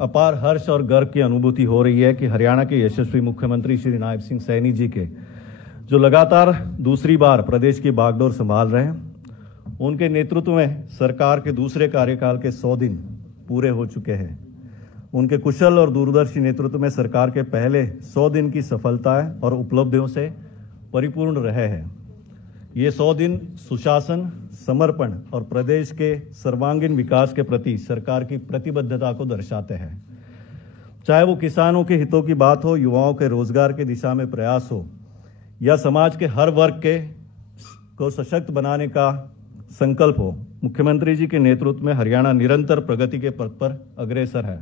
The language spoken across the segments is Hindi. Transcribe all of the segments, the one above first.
अपार हर्ष और गर्व की अनुभूति हो रही है कि हरियाणा के यशस्वी मुख्यमंत्री श्री नायब सिंह सैनी जी के जो लगातार दूसरी बार प्रदेश की बागडोर संभाल रहे हैं, उनके नेतृत्व में सरकार के दूसरे कार्यकाल के 100 दिन पूरे हो चुके हैं। उनके कुशल और दूरदर्शी नेतृत्व में सरकार के पहले 100 दिन की सफलताएं और उपलब्धियों से परिपूर्ण रहे हैं। ये 100 दिन सुशासन, समर्पण और प्रदेश के सर्वांगीण विकास के प्रति सरकार की प्रतिबद्धता को दर्शाते हैं। चाहे वो किसानों के हितों की बात हो, युवाओं के रोजगार की दिशा में प्रयास हो, या समाज के हर वर्ग को सशक्त बनाने का संकल्प हो, मुख्यमंत्री जी के नेतृत्व में हरियाणा निरंतर प्रगति के पथ पर अग्रसर है।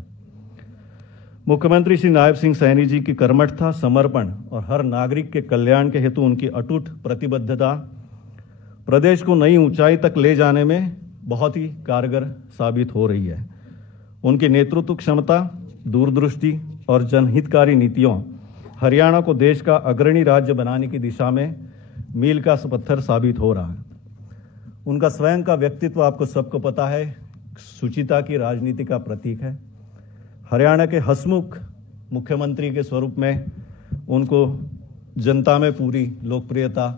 मुख्यमंत्री श्री नायब सिंह सैनी जी की कर्मठता, समर्पण और हर नागरिक के कल्याण के हेतु उनकी अटूट प्रतिबद्धता प्रदेश को नई ऊंचाई तक ले जाने में बहुत ही कारगर साबित हो रही है। उनकी नेतृत्व क्षमता, दूरदृष्टि और जनहितकारी नीतियों हरियाणा को देश का अग्रणी राज्य बनाने की दिशा में मील का पत्थर साबित हो रहा है। उनका स्वयं का व्यक्तित्व आपको सबको पता है, शुचिता की राजनीति का प्रतीक है। हरियाणा के हंसमुख मुख्यमंत्री के स्वरूप में उनको जनता में पूरी लोकप्रियता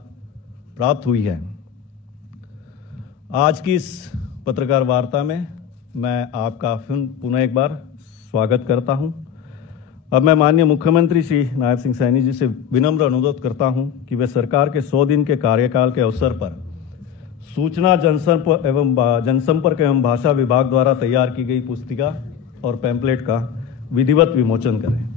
प्राप्त हुई है। आज की इस पत्रकार वार्ता में मैं आपका पुनः एक बार स्वागत करता हूं। अब मैं माननीय मुख्यमंत्री श्री नायब सिंह सैनी जी से विनम्र अनुरोध करता हूं कि वे सरकार के 100 दिन के कार्यकाल के अवसर पर सूचना, जनसंपर्क एवं भाषा विभाग द्वारा तैयार की गई पुस्तिका और पैम्पलेट का विधिवत विमोचन करें।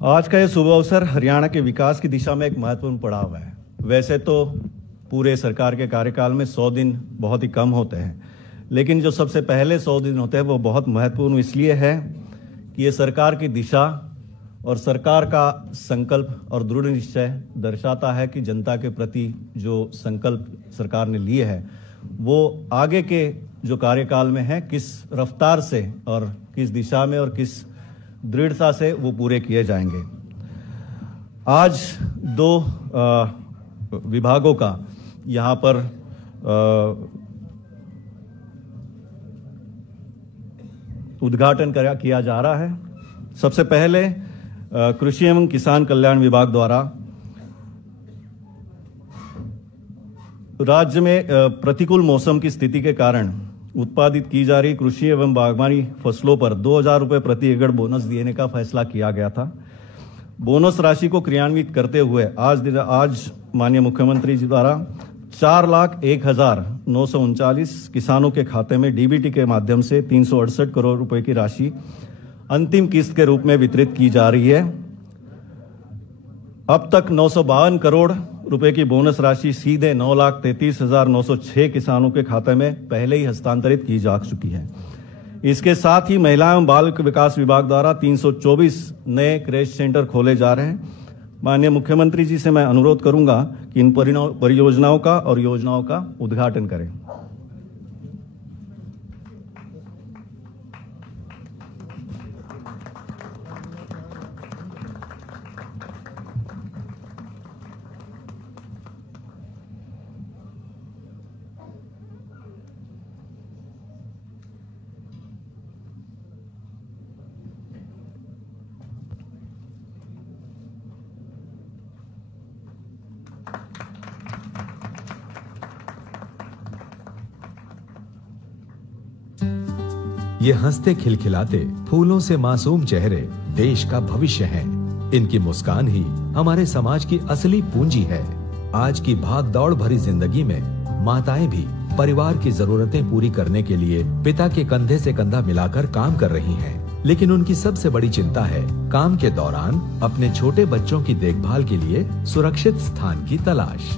आज का ये शुभ अवसर हरियाणा के विकास की दिशा में एक महत्वपूर्ण पड़ाव है। वैसे तो पूरे सरकार के कार्यकाल में 100 दिन बहुत ही कम होते हैं, लेकिन जो सबसे पहले 100 दिन होते हैं वो बहुत महत्वपूर्ण इसलिए है कि ये सरकार की दिशा और सरकार का संकल्प और दृढ़ निश्चय दर्शाता है कि जनता के प्रति जो संकल्प सरकार ने लिए है वो आगे के जो कार्यकाल में है किस रफ्तार से और किस दिशा में और किस दृढ़ता से वो पूरे किए जाएंगे। आज 2 विभागों का यहाँ पर उद्घाटन किया जा रहा है। सबसे पहले कृषि एवं किसान कल्याण विभाग द्वारा राज्य में प्रतिकूल मौसम की स्थिति के कारण उत्पादित की जा रही कृषि एवं बागवानी फसलों पर 2000 रुपये प्रति एकड़ बोनस देने का फैसला किया गया था। बोनस राशि को क्रियान्वित करते हुए आज माननीय मुख्यमंत्री जी द्वारा 4,01,939 किसानों के खाते में डीबीटी के माध्यम से 368 करोड़ रुपए की राशि अंतिम किस्त के रूप में वितरित की जा रही है। अब तक 952 करोड़ रुपए की बोनस राशि सीधे 9,33,906 किसानों के खाते में पहले ही हस्तांतरित की जा चुकी है। इसके साथ ही महिला एवं बाल विकास विभाग द्वारा 324 नए क्रेश सेंटर खोले जा रहे हैं। माननीय मुख्यमंत्री जी से मैं अनुरोध करूंगा कि इन परियोजनाओं का और योजनाओं का उद्घाटन करें। ये हंसते खिलखिलाते फूलों से मासूम चेहरे देश का भविष्य हैं। इनकी मुस्कान ही हमारे समाज की असली पूंजी है। आज की भाग दौड़ भरी जिंदगी में माताएं भी परिवार की जरूरतें पूरी करने के लिए पिता के कंधे से कंधा मिलाकर काम कर रही हैं। लेकिन उनकी सबसे बड़ी चिंता है काम के दौरान अपने छोटे बच्चों की देखभाल के लिए सुरक्षित स्थान की तलाश।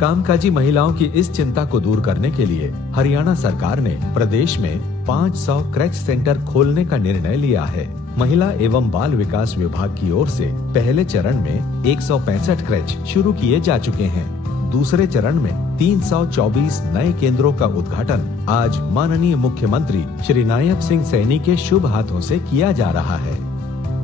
कामकाजी महिलाओं की इस चिंता को दूर करने के लिए हरियाणा सरकार ने प्रदेश में 500 क्रैच सेंटर खोलने का निर्णय लिया है। महिला एवं बाल विकास विभाग की ओर से पहले चरण में 165 क्रैच शुरू किए जा चुके हैं। दूसरे चरण में 324 नए केंद्रों का उद्घाटन आज माननीय मुख्यमंत्री श्री नायब सिंह सैनी के शुभ हाथों से किया जा रहा है।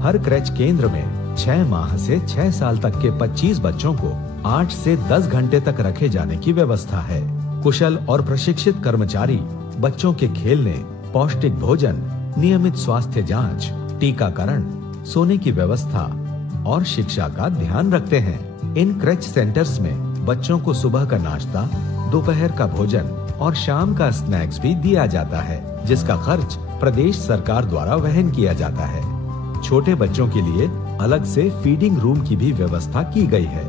हर क्रैच केंद्र में 6 माह से 6 साल तक के 25 बच्चों को 8 से 10 घंटे तक रखे जाने की व्यवस्था है। कुशल और प्रशिक्षित कर्मचारी बच्चों के खेलने, पौष्टिक भोजन, नियमित स्वास्थ्य जांच, टीकाकरण, सोने की व्यवस्था और शिक्षा का ध्यान रखते हैं। इन क्रैच सेंटर्स में बच्चों को सुबह का नाश्ता, दोपहर का भोजन और शाम का स्नैक्स भी दिया जाता है, जिसका खर्च प्रदेश सरकार द्वारा वहन किया जाता है। छोटे बच्चों के लिए अलग से फीडिंग रूम की भी व्यवस्था की गई है।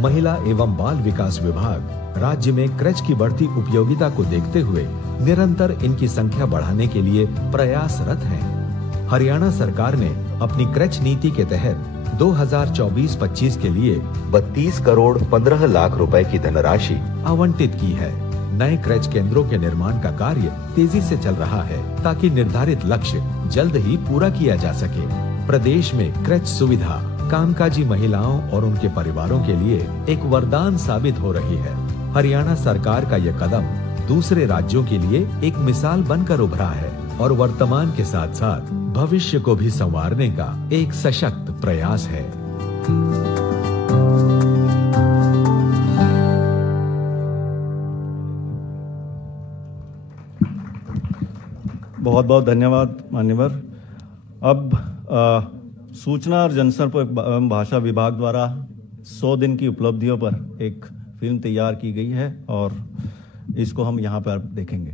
महिला एवं बाल विकास विभाग राज्य में क्रैच की बढ़ती उपयोगिता को देखते हुए निरंतर इनकी संख्या बढ़ाने के लिए प्रयासरत है। हरियाणा सरकार ने अपनी क्रैच नीति के तहत 2024-25 के लिए 32 करोड़ 15 लाख रुपए की धनराशि आवंटित की है। नए क्रैच केंद्रों के निर्माण का कार्य तेजी से चल रहा है ताकि निर्धारित लक्ष्य जल्द ही पूरा किया जा सके। प्रदेश में क्रैच सुविधा कामकाजी महिलाओं और उनके परिवारों के लिए एक वरदान साबित हो रही है। हरियाणा सरकार का यह कदम दूसरे राज्यों के लिए एक मिसाल बनकर उभरा है और वर्तमान के साथ साथ भविष्य को भी संवारने का एक सशक्त प्रयास है। बहुत बहुत धन्यवाद मान्यवर। अब सूचना और जनसंपर्क भाषा विभाग द्वारा 100 दिन की उपलब्धियों पर एक फिल्म तैयार की गई है और इसको हम यहाँ पर देखेंगे।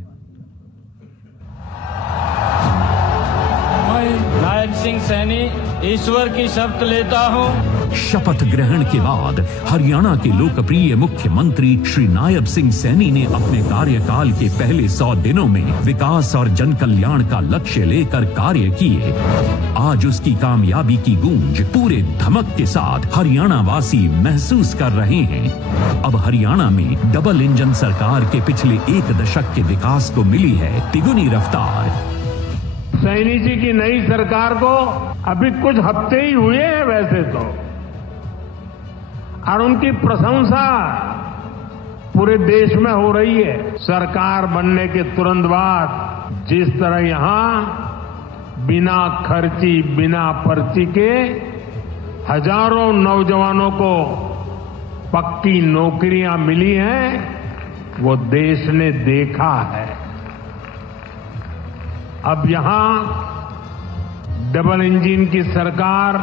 मैं नायब सिंह सैनी ईश्वर की शपथ लेता हूँ। शपथ ग्रहण के बाद हरियाणा के लोकप्रिय मुख्यमंत्री श्री नायब सिंह सैनी ने अपने कार्यकाल के पहले 100 दिनों में विकास और जन कल्याण का लक्ष्य लेकर कार्य किए। आज उसकी कामयाबी की गूंज पूरे धमक के साथ हरियाणा वासी महसूस कर रहे हैं। अब हरियाणा में डबल इंजन सरकार के पिछले 1 दशक के विकास को मिली है तिगुनी रफ्तार। सैनी जी की नई सरकार को अभी कुछ हफ्ते ही हुए हैं वैसे तो, और उनकी प्रशंसा पूरे देश में हो रही है। सरकार बनने के तुरंत बाद जिस तरह यहां बिना खर्ची, बिना पर्ची के हजारों नौजवानों को पक्की नौकरियां मिली हैं, वो देश ने देखा है। अब यहां डबल इंजन की सरकार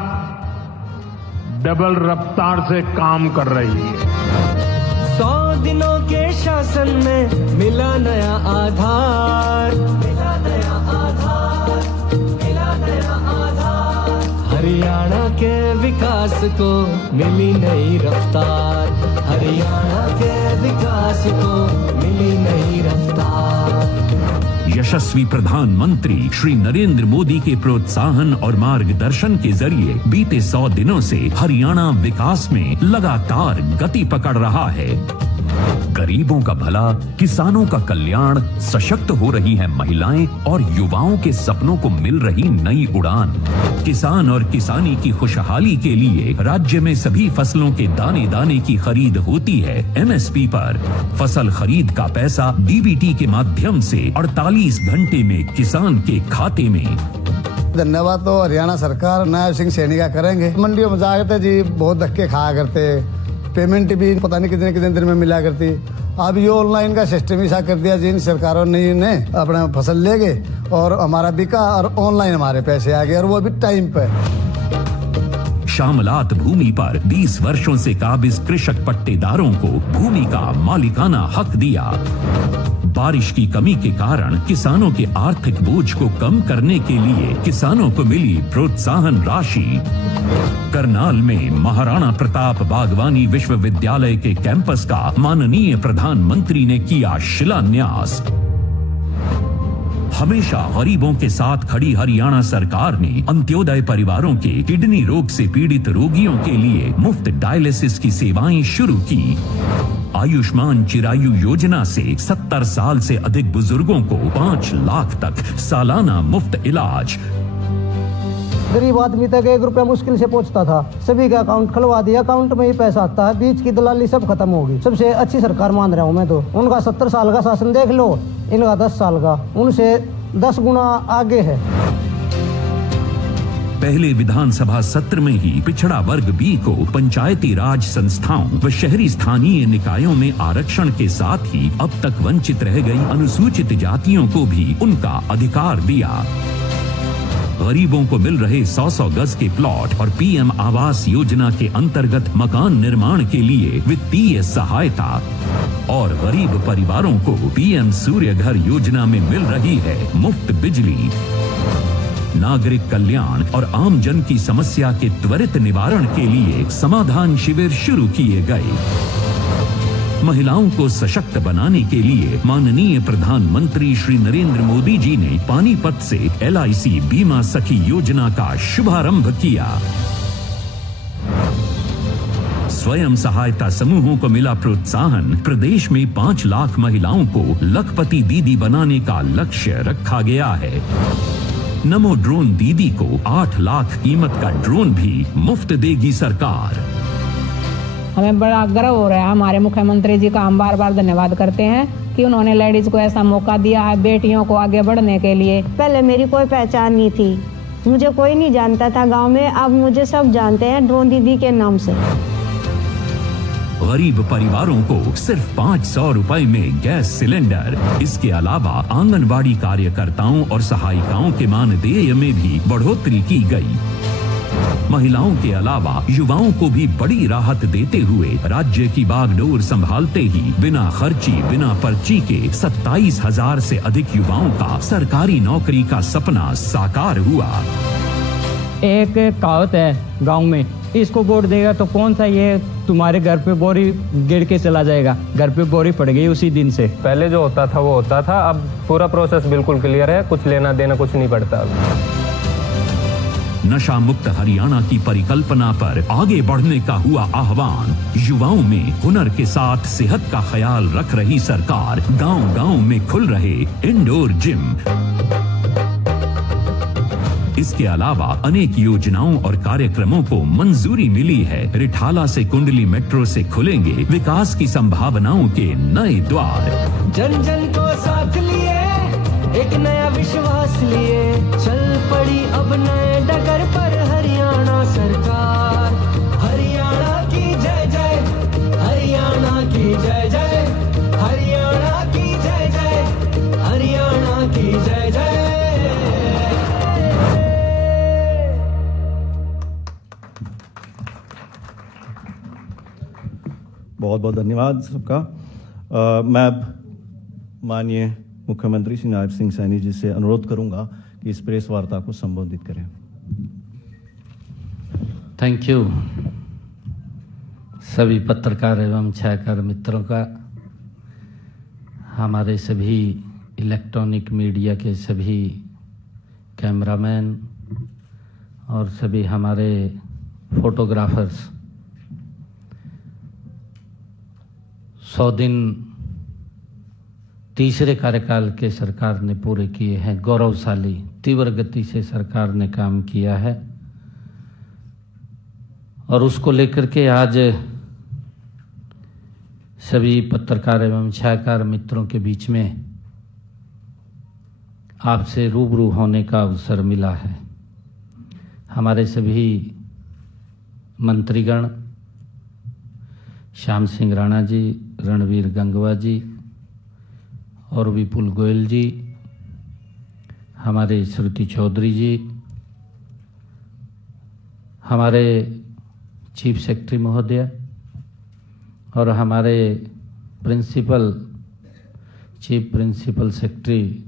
डबल रफ्तार से काम कर रही है। 100 दिनों के शासन में मिला नया आधार, मिला नया आधार, मिला नया आधार। हरियाणा के विकास को मिली नई रफ्तार, हरियाणा के विकास को मिली नई रफ्तार। यशस्वी प्रधानमंत्री श्री नरेंद्र मोदी के प्रोत्साहन और मार्गदर्शन के जरिए बीते 100 दिनों से हरियाणा विकास में लगातार गति पकड़ रहा है। गरीबों का भला, किसानों का कल्याण, सशक्त हो रही हैं महिलाएं और युवाओं के सपनों को मिल रही नई उड़ान। किसान और किसानी की खुशहाली के लिए राज्य में सभी फसलों के दाने दाने की खरीद होती है MSP पर। फसल खरीद का पैसा DBT के माध्यम से 48 घंटे में किसान के खाते में। धन्यवाद तो हरियाणा सरकार नायब सिंह सैनी का करेंगे। मंडियों में जाते थे जी, बहुत धक्के खाया करते, पेमेंट भी पता नहीं कितने कितने दिन में मिला करती। अब ये ऑनलाइन का सिस्टम ही सा कर दिया, जिन सरकारों ने अपना फसल ले गए और हमारा बिका और ऑनलाइन हमारे पैसे आ गए, और वो भी टाइम पे। शामलात भूमि पर 20 वर्षों से काबिज कृषक पट्टेदारों को भूमि का मालिकाना हक दिया। बारिश की कमी के कारण किसानों के आर्थिक बोझ को कम करने के लिए किसानों को मिली प्रोत्साहन राशि। करनाल में महाराणा प्रताप बागवानी विश्वविद्यालय के कैंपस का माननीय प्रधानमंत्री ने किया शिलान्यास। हमेशा गरीबों के साथ खड़ी हरियाणा सरकार ने अंत्योदय परिवारों के किडनी रोग से पीड़ित रोगियों के लिए मुफ्त डायलिसिस की सेवाएं शुरू की। आयुष्मान चिरायु योजना से 70 साल से अधिक बुजुर्गों को 5 लाख तक सालाना मुफ्त इलाज। गरीब आदमी तक 1 रुपया मुश्किल से पहुंचता था, सभी का अकाउंट खुलवा दिया, अकाउंट में ही पैसा आता है, बीच की दलाली सब खत्म होगी। सबसे अच्छी सरकार मान रहा हूँ मैं तो। उनका 70 साल का शासन देख लो, इनका 10 साल का, उनसे 10 गुना आगे है। पहले विधानसभा सत्र में ही पिछड़ा वर्ग बी को पंचायती राज संस्थाओं व शहरी स्थानीय निकायों में आरक्षण के साथ ही अब तक वंचित रह गई अनुसूचित जातियों को भी उनका अधिकार दिया। गरीबों को मिल रहे 100-100 गज के प्लॉट और पीएम आवास योजना के अंतर्गत मकान निर्माण के लिए वित्तीय सहायता और गरीब परिवारों को पीएम सूर्य घर योजना में मिल रही है मुफ्त बिजली। नागरिक कल्याण और आम जन की समस्या के त्वरित निवारण के लिए समाधान शिविर शुरू किए गए। महिलाओं को सशक्त बनाने के लिए माननीय प्रधानमंत्री श्री नरेंद्र मोदी जी ने पानीपत से LIC बीमा सखी योजना का शुभारंभ किया। स्वयं सहायता समूहों को मिला प्रोत्साहन। प्रदेश में 5 लाख महिलाओं को लखपति दीदी बनाने का लक्ष्य रखा गया है। नमो ड्रोन दीदी को 8 लाख कीमत का ड्रोन भी मुफ्त देगी सरकार। हमें बड़ा गर्व हो रहा है। हमारे मुख्यमंत्री जी का हम बार बार धन्यवाद करते हैं कि उन्होंने लेडीज को ऐसा मौका दिया है बेटियों को आगे बढ़ने के लिए। पहले मेरी कोई पहचान नहीं थी, मुझे कोई नहीं जानता था गांव में, अब मुझे सब जानते हैं ड्रोन दीदी के नाम से। गरीब परिवारों को सिर्फ 500 रुपए में गैस सिलेंडर। इसके अलावा आंगनबाड़ी कार्यकर्ताओं और सहायिकाओं के मानदेय में भी बढ़ोतरी की गई। महिलाओं के अलावा युवाओं को भी बड़ी राहत देते हुए राज्य की बागडोर संभालते ही बिना खर्ची बिना पर्ची के 27,000 से अधिक युवाओं का सरकारी नौकरी का सपना साकार हुआ। एक कहावत है गांव में, इसको वोट देगा तो कौन सा ये तुम्हारे घर पे बोरी गिर के चला जाएगा। घर पे बोरी पड़ गई उसी दिन से। पहले जो होता था वो होता था, अब पूरा प्रोसेस बिल्कुल क्लियर है, कुछ लेना देना कुछ नहीं पड़ता। नशा मुक्त हरियाणा की परिकल्पना पर आगे बढ़ने का हुआ आह्वान। युवाओं में हुनर के साथ सेहत का ख्याल रख रही सरकार। गांव-गांव में खुल रहे इंडोर जिम। इसके अलावा अनेक योजनाओं और कार्यक्रमों को मंजूरी मिली है। रिठाला से कुंडली मेट्रो से खुलेंगे विकास की संभावनाओं के नए द्वार। जन जन को साथ लिए एक नया विश्वास लिए चल पड़ी अब नए डगर पर हरियाणा सरकार। हरियाणा की जय जय, हरियाणा की जय जय, हरियाणा की जय जय, हरियाणा की जय जय। बहुत बहुत धन्यवाद सबका। मैं माननीय मुख्यमंत्री श्री नायब सिंह सैनी जी से अनुरोध करूंगा कि इस प्रेस वार्ता को संबोधित करें। थैंक यू सभी पत्रकार एवं छायाकार मित्रों का, हमारे सभी इलेक्ट्रॉनिक मीडिया के सभी कैमरामैन और सभी हमारे फोटोग्राफर्स। 100 दिन तीसरे कार्यकाल के सरकार ने पूरे किए हैं। गौरवशाली तीव्र गति से सरकार ने काम किया है और उसको लेकर के आज सभी पत्रकार एवं छायाकार मित्रों के बीच में आपसे रूबरू होने का अवसर मिला है। हमारे सभी मंत्रीगण, श्याम सिंह राणा जी, रणवीर गंगवा जी और विपुल गोयल जी, हमारे श्रुति चौधरी जी, हमारे चीफ सेक्रेटरी महोदय और हमारे प्रिंसिपल चीफ प्रिंसिपल सेक्रेटरी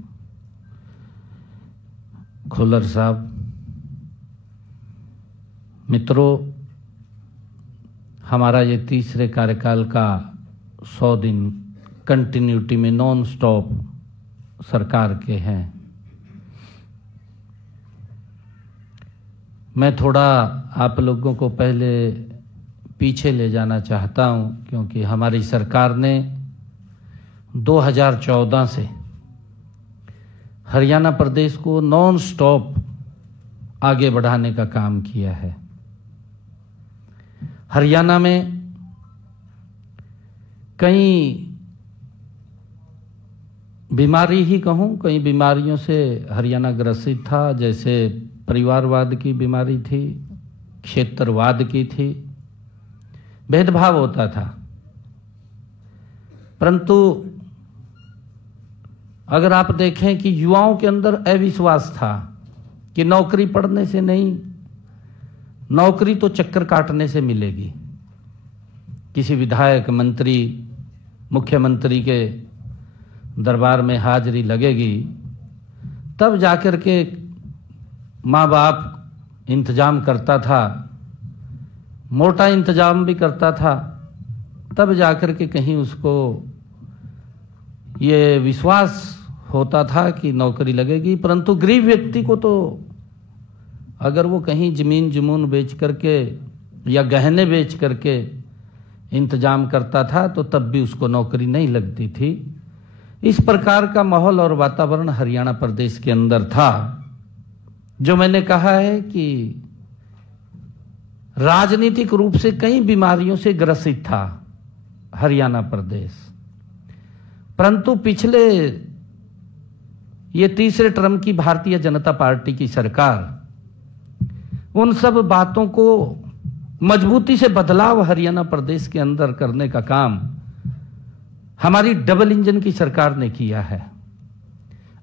खोलर साहब, मित्रों, हमारा ये तीसरे कार्यकाल का 100 दिन कंटिन्यूटी में नॉन स्टॉप सरकार के हैं। मैं थोड़ा आप लोगों को पहले पीछे ले जाना चाहता हूं, क्योंकि हमारी सरकार ने 2014 से हरियाणा प्रदेश को नॉन स्टॉप आगे बढ़ाने का काम किया है। हरियाणा में कई बीमारी ही कहूं, कई बीमारियों से हरियाणा ग्रसित था। जैसे परिवारवाद की बीमारी थी, क्षेत्रवाद की थी, भेदभाव होता था। परंतु अगर आप देखें कि युवाओं के अंदर अविश्वास था कि नौकरी पढ़ने से नहीं, नौकरी तो चक्कर काटने से मिलेगी। किसी विधायक, मंत्री, मुख्यमंत्री के दरबार में हाजिरी लगेगी, तब जाकर के माँ बाप इंतजाम करता था, मोटा इंतजाम भी करता था, तब जाकर के कहीं उसको ये विश्वास होता था कि नौकरी लगेगी। परंतु गरीब व्यक्ति को तो अगर वो कहीं जमीन जमून बेच करके या गहने बेच करके इंतजाम करता था तो तब भी उसको नौकरी नहीं लगती थी। इस प्रकार का माहौल और वातावरण हरियाणा प्रदेश के अंदर था, जो मैंने कहा है कि राजनीतिक रूप से कई बीमारियों से ग्रसित था हरियाणा प्रदेश। परंतु पिछले ये तीसरे टर्म की भारतीय जनता पार्टी की सरकार उन सब बातों को मजबूती से बदलाव हरियाणा प्रदेश के अंदर करने का काम हमारी डबल इंजन की सरकार ने किया है।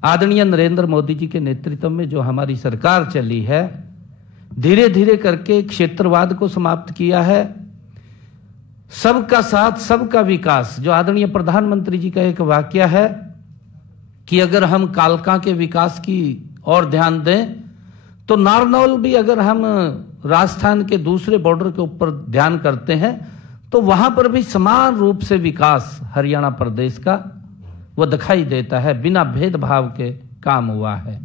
आदरणीय नरेंद्र मोदी जी के नेतृत्व में जो हमारी सरकार चली है, धीरे धीरे करके क्षेत्रवाद को समाप्त किया है। सबका साथ सबका विकास, जो आदरणीय प्रधानमंत्री जी का एक वाक्य है कि अगर हम कालका के विकास की ओर ध्यान दें तो नारनौल भी, अगर हम राजस्थान के दूसरे बॉर्डर के ऊपर ध्यान करते हैं तो वहां पर भी समान रूप से विकास हरियाणा प्रदेश का वो दिखाई देता है। बिना भेदभाव के काम हुआ है।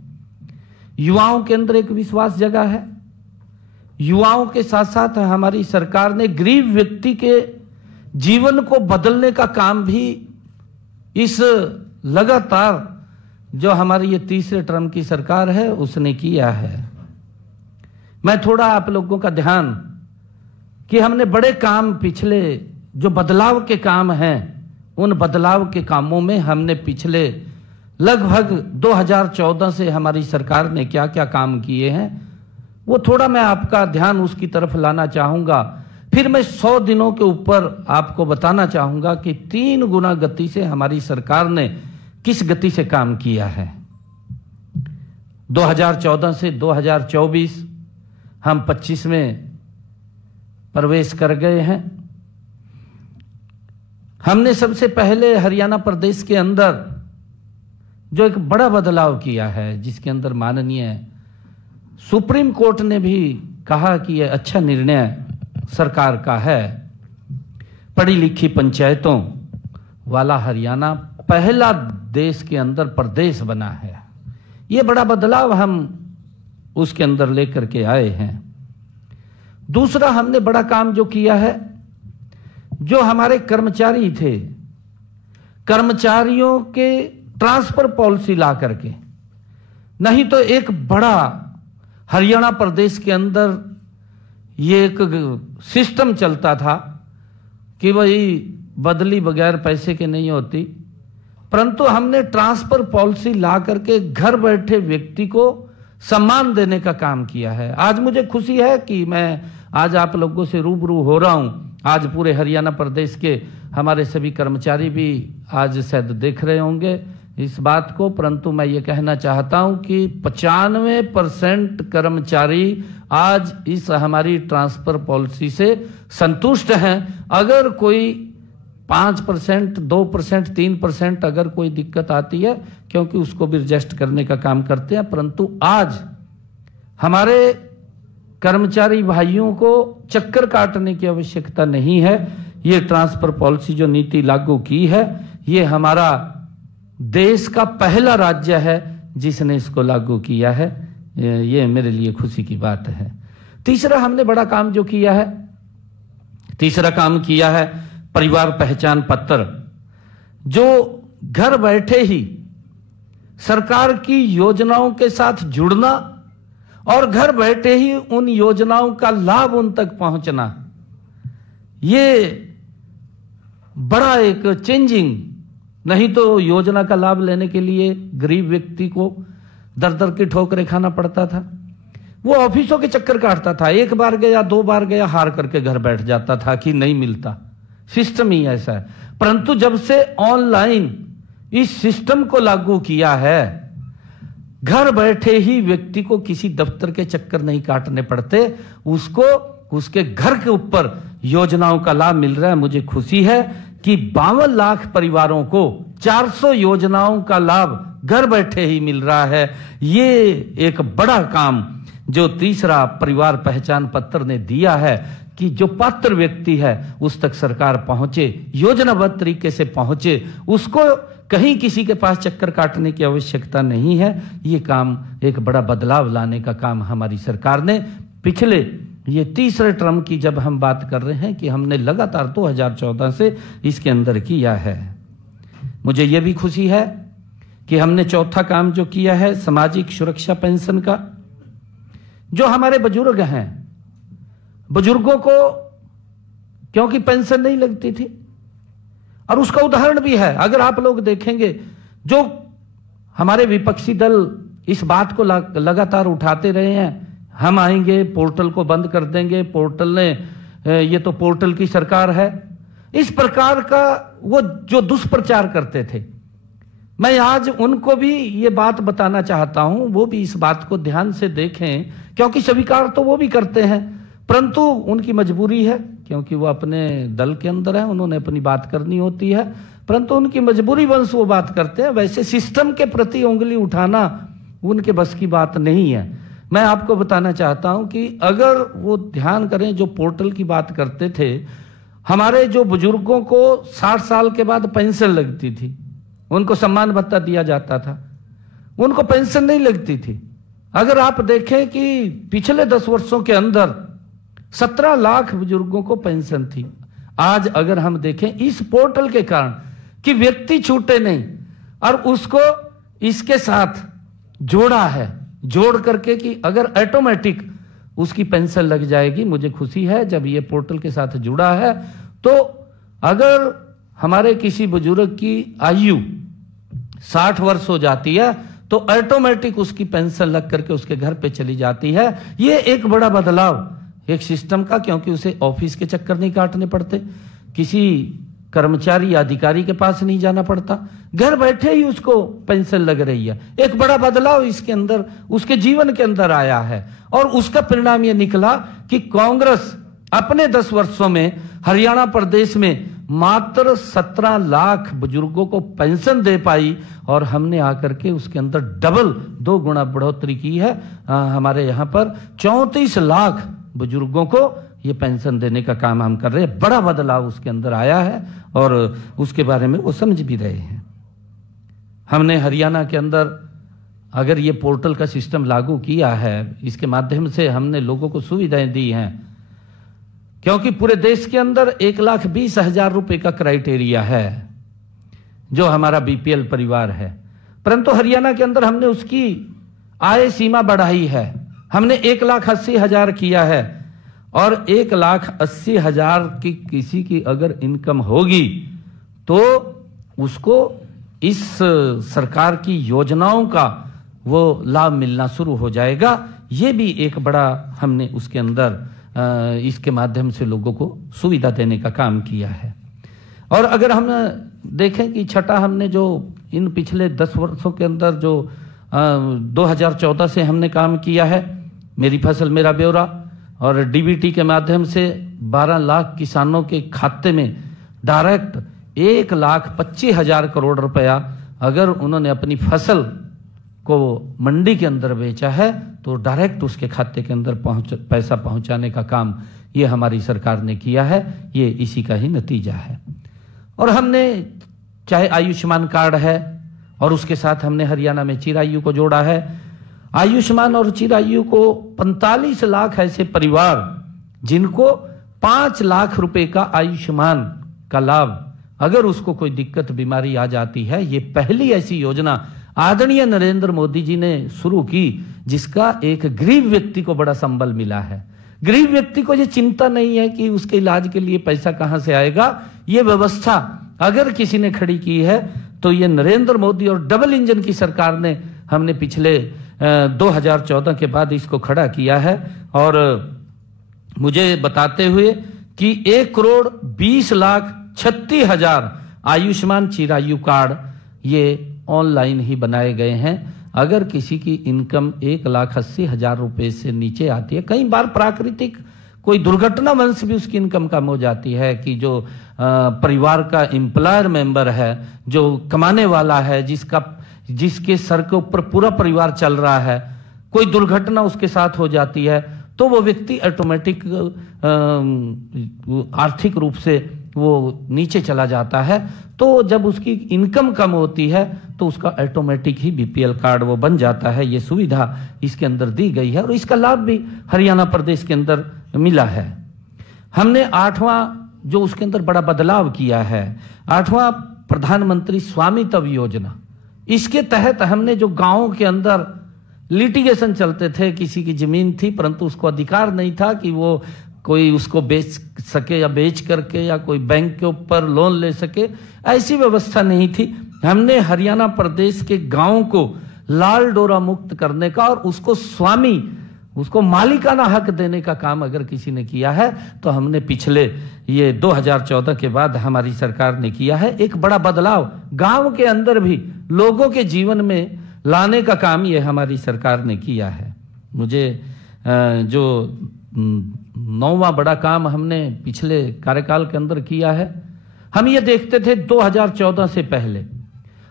युवाओं के अंदर एक विश्वास जगा है। युवाओं के साथ साथ हमारी सरकार ने गरीब व्यक्ति के जीवन को बदलने का काम भी इस लगातार जो हमारी ये तीसरे टर्म की सरकार है उसने किया है। मैं थोड़ा आप लोगों का ध्यान कि हमने बड़े काम, पिछले जो बदलाव के काम हैं, उन बदलाव के कामों में हमने पिछले लगभग 2014 से हमारी सरकार ने क्या क्या काम किए हैं, वो थोड़ा मैं आपका ध्यान उसकी तरफ लाना चाहूंगा। फिर मैं 100 दिनों के ऊपर आपको बताना चाहूंगा कि 3 गुना गति से हमारी सरकार ने किस गति से काम किया है। 2014 से 2024 हम 25 में प्रवेश कर गए हैं। हमने सबसे पहले हरियाणा प्रदेश के अंदर जो एक बड़ा बदलाव किया है, जिसके अंदर माननीय सुप्रीम कोर्ट ने भी कहा कि यह अच्छा निर्णय सरकार का है, पढ़ी लिखी पंचायतों वाला हरियाणा पहला देश के अंदर प्रदेश बना है। यह बड़ा बदलाव हम उसके अंदर लेकर के आए हैं। दूसरा हमने बड़ा काम जो किया है, जो हमारे कर्मचारी थे, कर्मचारियों के ट्रांसफर पॉलिसी ला करके, नहीं तो एक बड़ा हरियाणा प्रदेश के अंदर ये एक सिस्टम चलता था कि वही बदली बगैर पैसे के नहीं होती, परंतु हमने ट्रांसफर पॉलिसी ला करके घर बैठे व्यक्ति को सम्मान देने का काम किया है। आज मुझे खुशी है कि मैं आज आप लोगों से रूबरू हो रहा हूं। आज पूरे हरियाणा प्रदेश के हमारे सभी कर्मचारी भी आज शायद देख रहे होंगे इस बात को, परंतु मैं ये कहना चाहता हूं कि 95% कर्मचारी आज इस हमारी ट्रांसफर पॉलिसी से संतुष्ट हैं। अगर कोई 5%, 2%, 3% अगर कोई दिक्कत आती है, क्योंकि उसको भी एडजस्ट करने का काम करते हैं। परंतु आज हमारे कर्मचारी भाइयों को चक्कर काटने की आवश्यकता नहीं है। ये ट्रांसफर पॉलिसी जो नीति लागू की है, ये हमारा देश का पहला राज्य है जिसने इसको लागू किया है। ये मेरे लिए खुशी की बात है। तीसरा हमने बड़ा काम जो किया है, तीसरा काम किया है परिवार पहचान पत्र, जो घर बैठे ही सरकार की योजनाओं के साथ जुड़ना और घर बैठे ही उन योजनाओं का लाभ उन तक पहुंचना, ये बड़ा एक चेंजिंग। नहीं तो योजना का लाभ लेने के लिए गरीब व्यक्ति को दर दर की ठोकरें खाना पड़ता था। वो ऑफिसों के चक्कर काटता था, एक बार गया, 2 बार गया, हार करके घर बैठ जाता था कि नहीं मिलता। सिस्टम ही ऐसा है। परंतु जब से ऑनलाइन इस सिस्टम को लागू किया है, घर बैठे ही व्यक्ति को किसी दफ्तर के चक्कर नहीं काटने पड़ते, उसको उसके घर के ऊपर योजनाओं का लाभ मिल रहा है। मुझे खुशी है कि 52 लाख परिवारों को 400 योजनाओं का लाभ घर बैठे ही मिल रहा है। ये एक बड़ा काम जो तीसरा परिवार पहचान पत्र ने दिया है कि जो पात्र व्यक्ति है उस तक सरकार पहुंचे, योजनाबद्ध तरीके से पहुंचे, उसको कहीं किसी के पास चक्कर काटने की आवश्यकता नहीं है। ये काम एक बड़ा बदलाव लाने का काम हमारी सरकार ने पिछले ये तीसरे टर्म की जब हम बात कर रहे हैं कि हमने लगातार 2014 से इसके अंदर किया है। मुझे यह भी खुशी है कि हमने चौथा काम जो किया है सामाजिक सुरक्षा पेंशन का। जो हमारे बुजुर्ग हैं, बुजुर्गों को क्योंकि पेंशन नहीं लगती थी, और उसका उदाहरण भी है। अगर आप लोग देखेंगे, जो हमारे विपक्षी दल इस बात को लगातार उठाते रहे हैं, हम आएंगे पोर्टल को बंद कर देंगे, पोर्टल ने ये तो पोर्टल की सरकार है, इस प्रकार का वो जो दुष्प्रचार करते थे, मैं आज उनको भी ये बात बताना चाहता हूं, वो भी इस बात को ध्यान से देखें, क्योंकि स्वीकार तो वो भी करते हैं, परंतु उनकी मजबूरी है, क्योंकि वो अपने दल के अंदर है, उन्होंने अपनी बात करनी होती है, परंतु उनकी मजबूरी वंश वो बात करते हैं। वैसे सिस्टम के प्रति उंगली उठाना उनके बस की बात नहीं है। मैं आपको बताना चाहता हूं कि अगर वो ध्यान करें, जो पोर्टल की बात करते थे, हमारे जो बुजुर्गों को 60 साल के बाद पेंशन लगती थी, उनको सम्मान भत्ता दिया जाता था, उनको पेंशन नहीं लगती थी। अगर आप देखें कि पिछले 10 वर्षों के अंदर 17 लाख बुजुर्गों को पेंशन थी। आज अगर हम देखें इस पोर्टल के कारण कि व्यक्ति छूटे नहीं और उसको इसके साथ जोड़ा है, जोड़ करके कि अगर ऑटोमेटिक उसकी पेंशन लग जाएगी। मुझे खुशी है जब ये पोर्टल के साथ जुड़ा है, तो अगर हमारे किसी बुजुर्ग की आयु 60 वर्ष हो जाती है तो ऑटोमेटिक उसकी पेंशन लग करके उसके घर पे चली जाती है। ये एक बड़ा बदलाव एक सिस्टम का, क्योंकि उसे ऑफिस के चक्कर नहीं काटने पड़ते, किसी कर्मचारी या अधिकारी के पास नहीं जाना पड़ता, घर बैठे ही उसको पेंशन लग रही है। एक बड़ा बदलाव इसके अंदर उसके जीवन के अंदर आया है, और उसका परिणाम यह निकला कि कांग्रेस अपने 10 वर्षों में हरियाणा प्रदेश में मात्र 17 लाख बुजुर्गों को पेंशन दे पाई, और हमने आकर के उसके अंदर डबल 2 गुना बढ़ोतरी की है। हमारे यहाँ पर 34 लाख बुजुर्गों को ये पेंशन देने का काम हम कर रहे हैं। बड़ा बदलाव उसके अंदर आया है और उसके बारे में वो समझ भी रहे हैं। हमने हरियाणा के अंदर अगर ये पोर्टल का सिस्टम लागू किया है, इसके माध्यम से हमने लोगों को सुविधाएं दी हैं, क्योंकि पूरे देश के अंदर 1,20,000 रुपए का क्राइटेरिया है जो हमारा बीपीएल परिवार है, परंतु हरियाणा के अंदर हमने उसकी आय सीमा बढ़ाई है। हमने 1,80,000 किया है, और 1,80,000 की किसी की अगर इनकम होगी तो उसको इस सरकार की योजनाओं का वो लाभ मिलना शुरू हो जाएगा। ये भी एक बड़ा हमने उसके अंदर इसके माध्यम से लोगों को सुविधा देने का काम किया है। और अगर हम देखें कि छठा हमने जो इन पिछले 10 वर्षों के अंदर जो 2014 से हमने काम किया है, मेरी फसल मेरा ब्यौरा और डीबीटी के माध्यम से 12 लाख किसानों के खाते में डायरेक्ट 1,25,000 करोड़ रुपया अगर उन्होंने अपनी फसल को मंडी के अंदर बेचा है तो डायरेक्ट उसके खाते के अंदर पैसा पहुंचाने का काम ये हमारी सरकार ने किया है। ये इसी का ही नतीजा है। और हमने चाहे आयुष्मान कार्ड है और उसके साथ हमने हरियाणा में चिरायु को जोड़ा है। आयुष्मान और चिरायु को 45 लाख ऐसे परिवार जिनको 5 लाख रुपए का आयुष्मान का लाभ, अगर उसको कोई दिक्कत बीमारी आ जाती है, ये पहली ऐसी योजना आदरणीय नरेंद्र मोदी जी ने शुरू की जिसका एक गरीब व्यक्ति को बड़ा संबल मिला है। गरीब व्यक्ति को ये चिंता नहीं है कि उसके इलाज के लिए पैसा कहां से आएगा। ये व्यवस्था अगर किसी ने खड़ी की है तो ये नरेंद्र मोदी और डबल इंजन की सरकार ने हमने पिछले 2014 के बाद इसको खड़ा किया है। और मुझे बताते हुए कि 1,20,36,000 आयुष्मान चिरायु कार्ड ये ऑनलाइन ही बनाए गए हैं। अगर किसी की इनकम 1,80,000 रुपए से नीचे आती है, कई बार प्राकृतिक कोई दुर्घटनावश भी उसकी इनकम कम हो जाती है कि जो परिवार का एम्प्लॉयर मेंबर है, जो कमाने वाला है, जिसके सर के ऊपर पूरा परिवार चल रहा है, कोई दुर्घटना उसके साथ हो जाती है तो वो व्यक्ति ऑटोमेटिक आर्थिक रूप से वो नीचे चला जाता है। तो जब उसकी इनकम कम होती है तो उसका ऑटोमेटिक ही बीपीएल कार्ड वो बन जाता है। ये सुविधा इसके अंदर दी गई है और इसका लाभ भी हरियाणा प्रदेश के अंदर मिला है। हमने 8वां जो उसके अंदर बड़ा बदलाव किया है, 8वां प्रधानमंत्री स्वामित्व योजना, इसके तहत हमने जो गांवों के अंदर लिटिगेशन चलते थे, किसी की जमीन थी परंतु उसको अधिकार नहीं था कि वो कोई उसको बेच सके या बेच करके या कोई बैंक के ऊपर लोन ले सके, ऐसी व्यवस्था नहीं थी। हमने हरियाणा प्रदेश के गांवों को लाल डोरा मुक्त करने का और उसको स्वामी, उसको मालिकाना हक देने का काम अगर किसी ने किया है तो हमने पिछले ये 2014 के बाद हमारी सरकार ने किया है। एक बड़ा बदलाव गांव के अंदर भी लोगों के जीवन में लाने का काम ये हमारी सरकार ने किया है। मुझे जो 9वां बड़ा काम हमने पिछले कार्यकाल के अंदर किया है, हम ये देखते थे 2014 से पहले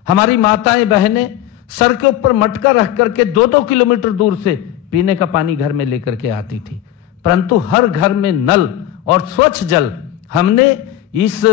हमारी माताएं बहनें सर के ऊपर मटका रख करके 2-2 किलोमीटर दूर से पीने का पानी घर में लेकर के आती थी, परंतु हर घर में नल और स्वच्छ जल हमने इस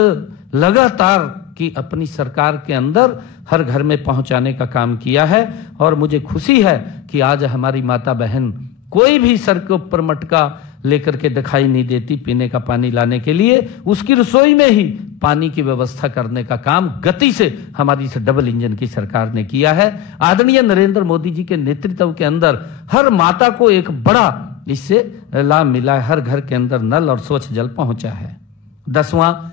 लगातार की अपनी सरकार के अंदर हर घर में पहुंचाने का काम किया है। और मुझे खुशी है कि आज हमारी माता बहन कोई भी सर के ऊपर मटका लेकर के दिखाई नहीं देती पीने का पानी लाने के लिए। उसकी रसोई में ही पानी की व्यवस्था करने का काम गति से हमारी डबल इंजन की सरकार ने किया है। आदरणीय नरेंद्र मोदी जी के नेतृत्व के अंदर हर माता को एक बड़ा इससे लाभ मिला है, हर घर के अंदर नल और स्वच्छ जल पहुंचा है। 10वां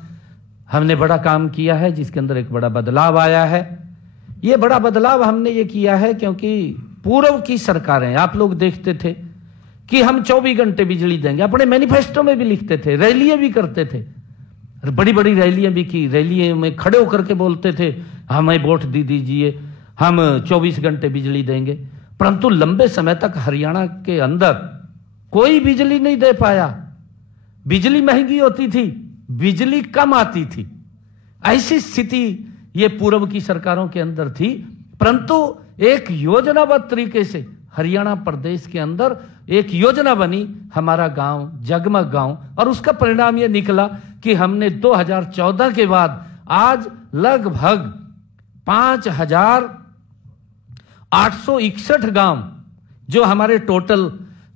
हमने बड़ा काम किया है जिसके अंदर एक बड़ा बदलाव आया है। ये बड़ा बदलाव हमने ये किया है क्योंकि पूर्व की सरकारें, आप लोग देखते थे कि हम 24 घंटे बिजली देंगे, अपने मैनिफेस्टो में भी लिखते थे, रैलियां भी करते थे, बड़ी बड़ी रैलियां भी की, रैलियों में खड़े होकर के बोलते थे हमें वोट दे दीजिए, हम 24 घंटे बिजली देंगे। परंतु लंबे समय तक हरियाणा के अंदर कोई बिजली नहीं दे पाया। बिजली महंगी होती थी, बिजली कम आती थी, ऐसी स्थिति ये पूर्व की सरकारों के अंदर थी। परंतु एक योजनाबद्ध तरीके से हरियाणा प्रदेश के अंदर एक योजना बनी, हमारा गांव जगमग गांव, और उसका परिणाम यह निकला कि हमने 2014 के बाद आज लगभग 5,861 गांव, जो हमारे टोटल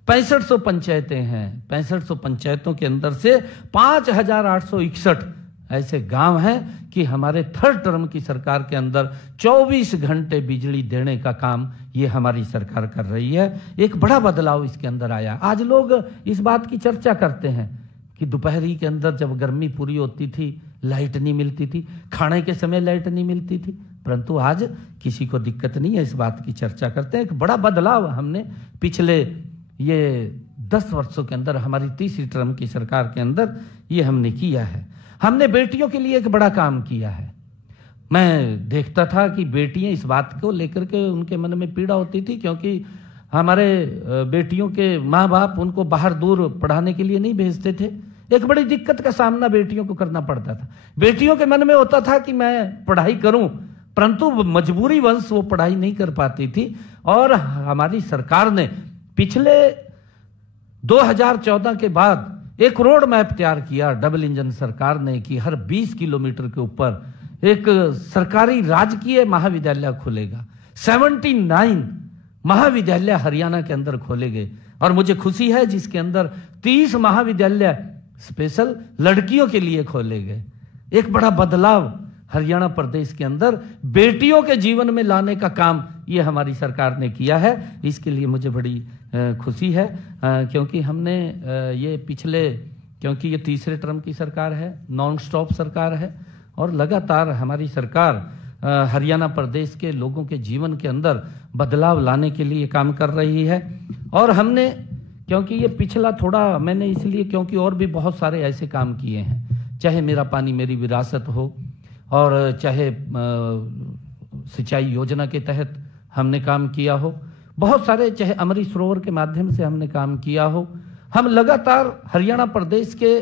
6500 पंचायतें हैं, 6500 पंचायतों के अंदर से 5,861 ऐसे गांव हैं कि हमारे थर्ड टर्म की सरकार के अंदर 24 घंटे बिजली देने का काम ये हमारी सरकार कर रही है। एक बड़ा बदलाव इसके अंदर आया। आज लोग इस बात की चर्चा करते हैं कि दोपहरी के अंदर जब गर्मी पूरी होती थी लाइट नहीं मिलती थी, खाने के समय लाइट नहीं मिलती थी, परंतु आज किसी को दिक्कत नहीं है, इस बात की चर्चा करते हैं। एक बड़ा बदलाव हमने पिछले ये 10 वर्षों के अंदर हमारी तीसरी टर्म की सरकार के अंदर ये हमने किया है। हमने बेटियों के लिए एक बड़ा काम किया है। मैं देखता था कि बेटियां इस बात को लेकर के उनके मन में पीड़ा होती थी, क्योंकि हमारे बेटियों के माँ बाप उनको बाहर दूर पढ़ाने के लिए नहीं भेजते थे, एक बड़ी दिक्कत का सामना बेटियों को करना पड़ता था। बेटियों के मन में होता था कि मैं पढ़ाई करूं, परंतु मजबूरी वंश वो पढ़ाई नहीं कर पाती थी। और हमारी सरकार ने पिछले 2014 के बाद एक रोड मैप तैयार किया, डबल इंजन सरकार ने, कि हर 20 किलोमीटर के ऊपर एक सरकारी राजकीय महाविद्यालय खुलेगा। 79 महाविद्यालय हरियाणा के अंदर खोले गए और मुझे खुशी है जिसके अंदर 30 महाविद्यालय स्पेशल लड़कियों के लिए खोले गए। एक बड़ा बदलाव हरियाणा प्रदेश के अंदर बेटियों के जीवन में लाने का काम ये हमारी सरकार ने किया है। इसके लिए मुझे बड़ी खुशी है, क्योंकि हमने ये क्योंकि ये तीसरे टर्म की सरकार है, नॉन स्टॉप सरकार है और लगातार हमारी सरकार हरियाणा प्रदेश के लोगों के जीवन के अंदर बदलाव लाने के लिए काम कर रही है। और हमने, क्योंकि ये पिछला थोड़ा मैंने इसलिए, क्योंकि और भी बहुत सारे ऐसे काम किए हैं, चाहे मेरा पानी मेरी विरासत हो और चाहे सिंचाई योजना के तहत हमने काम किया हो, बहुत सारे, चाहे अमृत सरोवर के माध्यम से हमने काम किया हो। हम लगातार हरियाणा प्रदेश के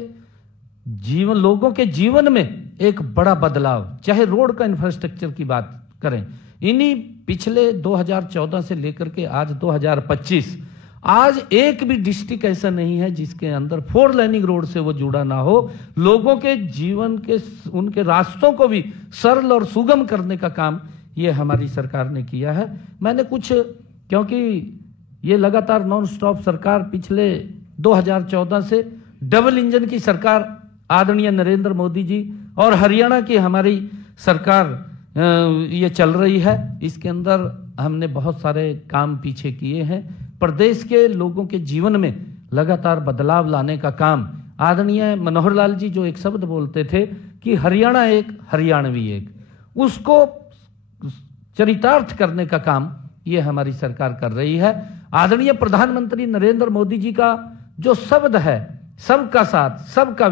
लोगों के जीवन में एक बड़ा बदलाव, चाहे रोड का इंफ्रास्ट्रक्चर की बात करें, इन्हीं पिछले 2014 से लेकर के आज 2025, आज एक भी डिस्ट्रिक्ट ऐसा नहीं है जिसके अंदर 4 लाइनिंग रोड से वो जुड़ा ना हो। लोगों के जीवन के उनके रास्तों को भी सरल और सुगम करने का काम ये हमारी सरकार ने किया है। मैंने कुछ, क्योंकि ये लगातार नॉन स्टॉप सरकार पिछले 2014 से डबल इंजन की सरकार आदरणीय नरेंद्र मोदी जी और हरियाणा की हमारी सरकार ये चल रही है, इसके अंदर हमने बहुत सारे काम पीछे किए हैं। प्रदेश के लोगों के जीवन में लगातार बदलाव लाने का काम, आदरणीय मनोहर लाल जी जो एक शब्द बोलते थे कि हरियाणा एक हरियाणवी एक, उसको चरितार्थ करने का काम ये हमारी सरकार कर रही है। आदरणीय प्रधानमंत्री नरेंद्र मोदी जी का जो शब्द है, सबका साथ सबका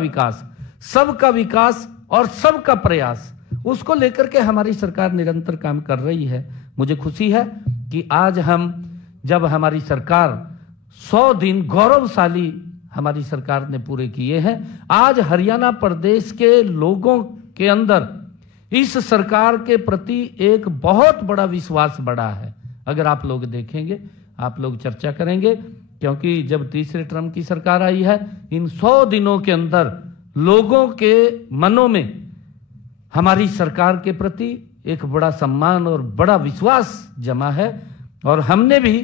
विकास और सबका प्रयास, उसको लेकर के हमारी सरकार निरंतर काम कर रही है। मुझे खुशी है कि आज हम, जब हमारी सरकार 100 दिन गौरवशाली हमारी सरकार ने पूरे किए हैं, आज हरियाणा प्रदेश के लोगों के अंदर इस सरकार के प्रति एक बहुत बड़ा विश्वास बढ़ा है। अगर आप लोग देखेंगे, आप लोग चर्चा करेंगे, क्योंकि जब तीसरे टर्म की सरकार आई है, इन 100 दिनों के अंदर लोगों के मनों में हमारी सरकार के प्रति एक बड़ा सम्मान और बड़ा विश्वास जमा है। और हमने भी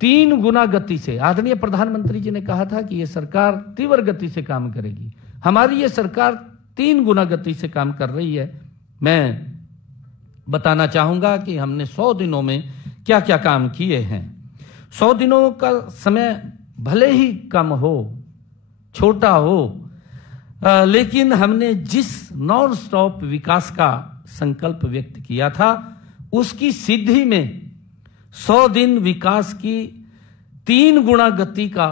3 गुना गति से, आदरणीय प्रधानमंत्री जी ने कहा था कि यह सरकार तीव्र गति से काम करेगी, हमारी ये सरकार 3 गुना गति से काम कर रही है। मैं बताना चाहूंगा कि हमने 100 दिनों में क्या क्या काम किए हैं। 100 दिनों का समय भले ही कम हो, छोटा हो, लेकिन हमने जिस नॉन स्टॉप विकास का संकल्प व्यक्त किया था, उसकी सिद्धि में 100 दिन विकास की 3 गुना गति का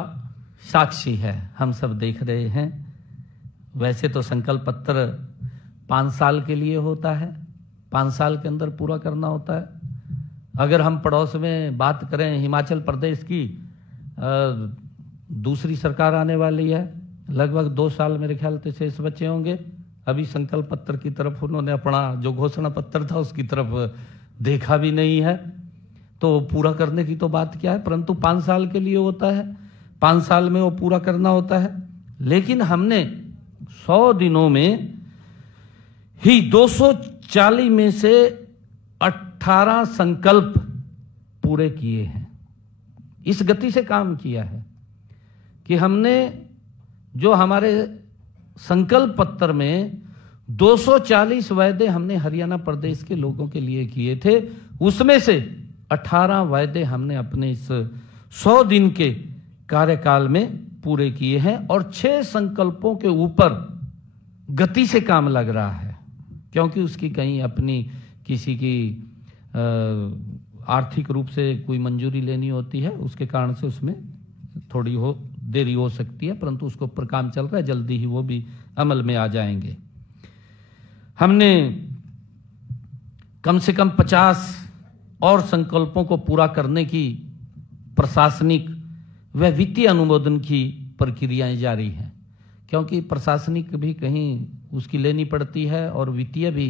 साक्षी है। हम सब देख रहे हैं। वैसे तो संकल्प पत्र 5 साल के लिए होता है, 5 साल के अंदर पूरा करना होता है। अगर हम पड़ोस में बात करें हिमाचल प्रदेश की, दूसरी सरकार आने वाली है, लगभग 2 साल मेरे ख्याल से शेष बचे होंगे। अभी संकल्प पत्र की तरफ उन्होंने अपना जो घोषणा पत्र था उसकी तरफ देखा भी नहीं है, तो पूरा करने की तो बात क्या है, परंतु 5 साल के लिए होता है, 5 साल में वो पूरा करना होता है। लेकिन हमने 100 दिनों में ही 240 में से 18 संकल्प पूरे किए हैं। इस गति से काम किया है कि हमने जो हमारे संकल्प पत्र में 240 वायदे हमने हरियाणा प्रदेश के लोगों के लिए किए थे, उसमें से 18 वायदे हमने अपने इस 100 दिन के कार्यकाल में पूरे किए हैं। और 6 संकल्पों के ऊपर गति से काम लग रहा है, क्योंकि उसकी कहीं अपनी किसी की आर्थिक रूप से कोई मंजूरी लेनी होती है, उसके कारण से उसमें थोड़ी देरी हो सकती है, परंतु उसके ऊपर काम चल रहा है, जल्दी ही वो भी अमल में आ जाएंगे। हमने कम से कम 50 और संकल्पों को पूरा करने की प्रशासनिक व वित्तीय अनुमोदन की प्रक्रियाएं जारी हैं, क्योंकि प्रशासनिक भी कहीं उसकी लेनी पड़ती है और वित्तीय भी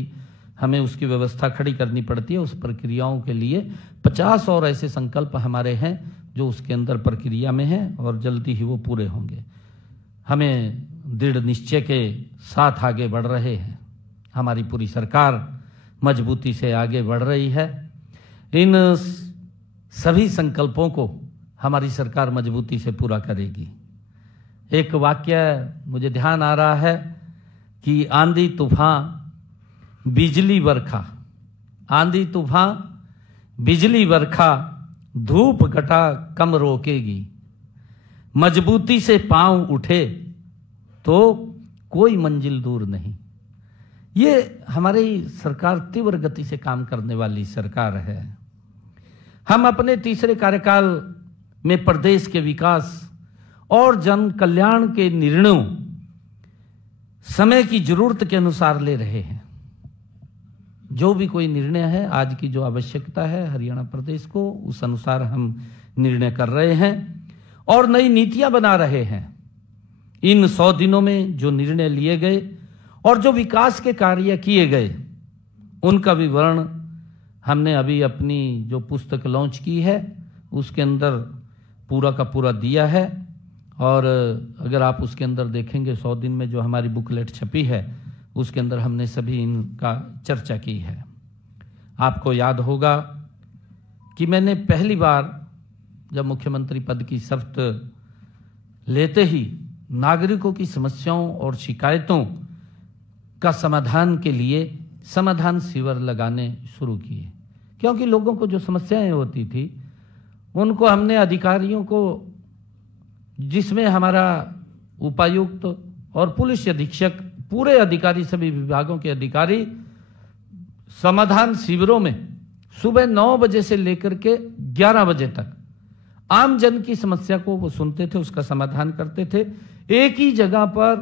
हमें उसकी व्यवस्था खड़ी करनी पड़ती है। उस प्रक्रियाओं के लिए 50 और ऐसे संकल्प हमारे हैं जो उसके अंदर प्रक्रिया में हैं और जल्दी ही वो पूरे होंगे। हमें दृढ़ निश्चय के साथ आगे बढ़ रहे हैं। हमारी पूरी सरकार मजबूती से आगे बढ़ रही है। इन सभी संकल्पों को हमारी सरकार मजबूती से पूरा करेगी। एक वाक्य मुझे ध्यान आ रहा है कि आंधी तूफान बिजली बरखा, आंधी तूफान बिजली बरखा धूप घटा कम रोकेगी, मजबूती से पांव उठे तो कोई मंजिल दूर नहीं। ये हमारी सरकार तीव्र गति से काम करने वाली सरकार है। हम अपने तीसरे कार्यकाल में प्रदेश के विकास और जन कल्याण के निर्णयों समय की जरूरत के अनुसार ले रहे हैं। जो भी कोई निर्णय है, आज की जो आवश्यकता है हरियाणा प्रदेश को, उस अनुसार हम निर्णय कर रहे हैं और नई नीतियां बना रहे हैं। इन 100 दिनों में जो निर्णय लिए गए और जो विकास के कार्य किए गए, उनका विवरण हमने अभी अपनी जो पुस्तक लॉन्च की है उसके अंदर पूरा का पूरा दिया है। और अगर आप उसके अंदर देखेंगे 100 दिन में जो हमारी बुकलेट छपी है उसके अंदर हमने सभी इनका चर्चा की है। आपको याद होगा कि मैंने पहली बार जब मुख्यमंत्री पद की शपथ लेते ही नागरिकों की समस्याओं और शिकायतों का समाधान के लिए समाधान शिविर लगाने शुरू किए। क्योंकि लोगों को जो समस्याएं होती थी उनको हमने अधिकारियों को, जिसमें हमारा उपायुक्त और पुलिस अधीक्षक, पूरे अधिकारी, सभी विभागों के अधिकारी समाधान शिविरों में सुबह 9 बजे से लेकर के 11 बजे तक आम जन की समस्या को वो सुनते थे, उसका समाधान करते थे। एक ही जगह पर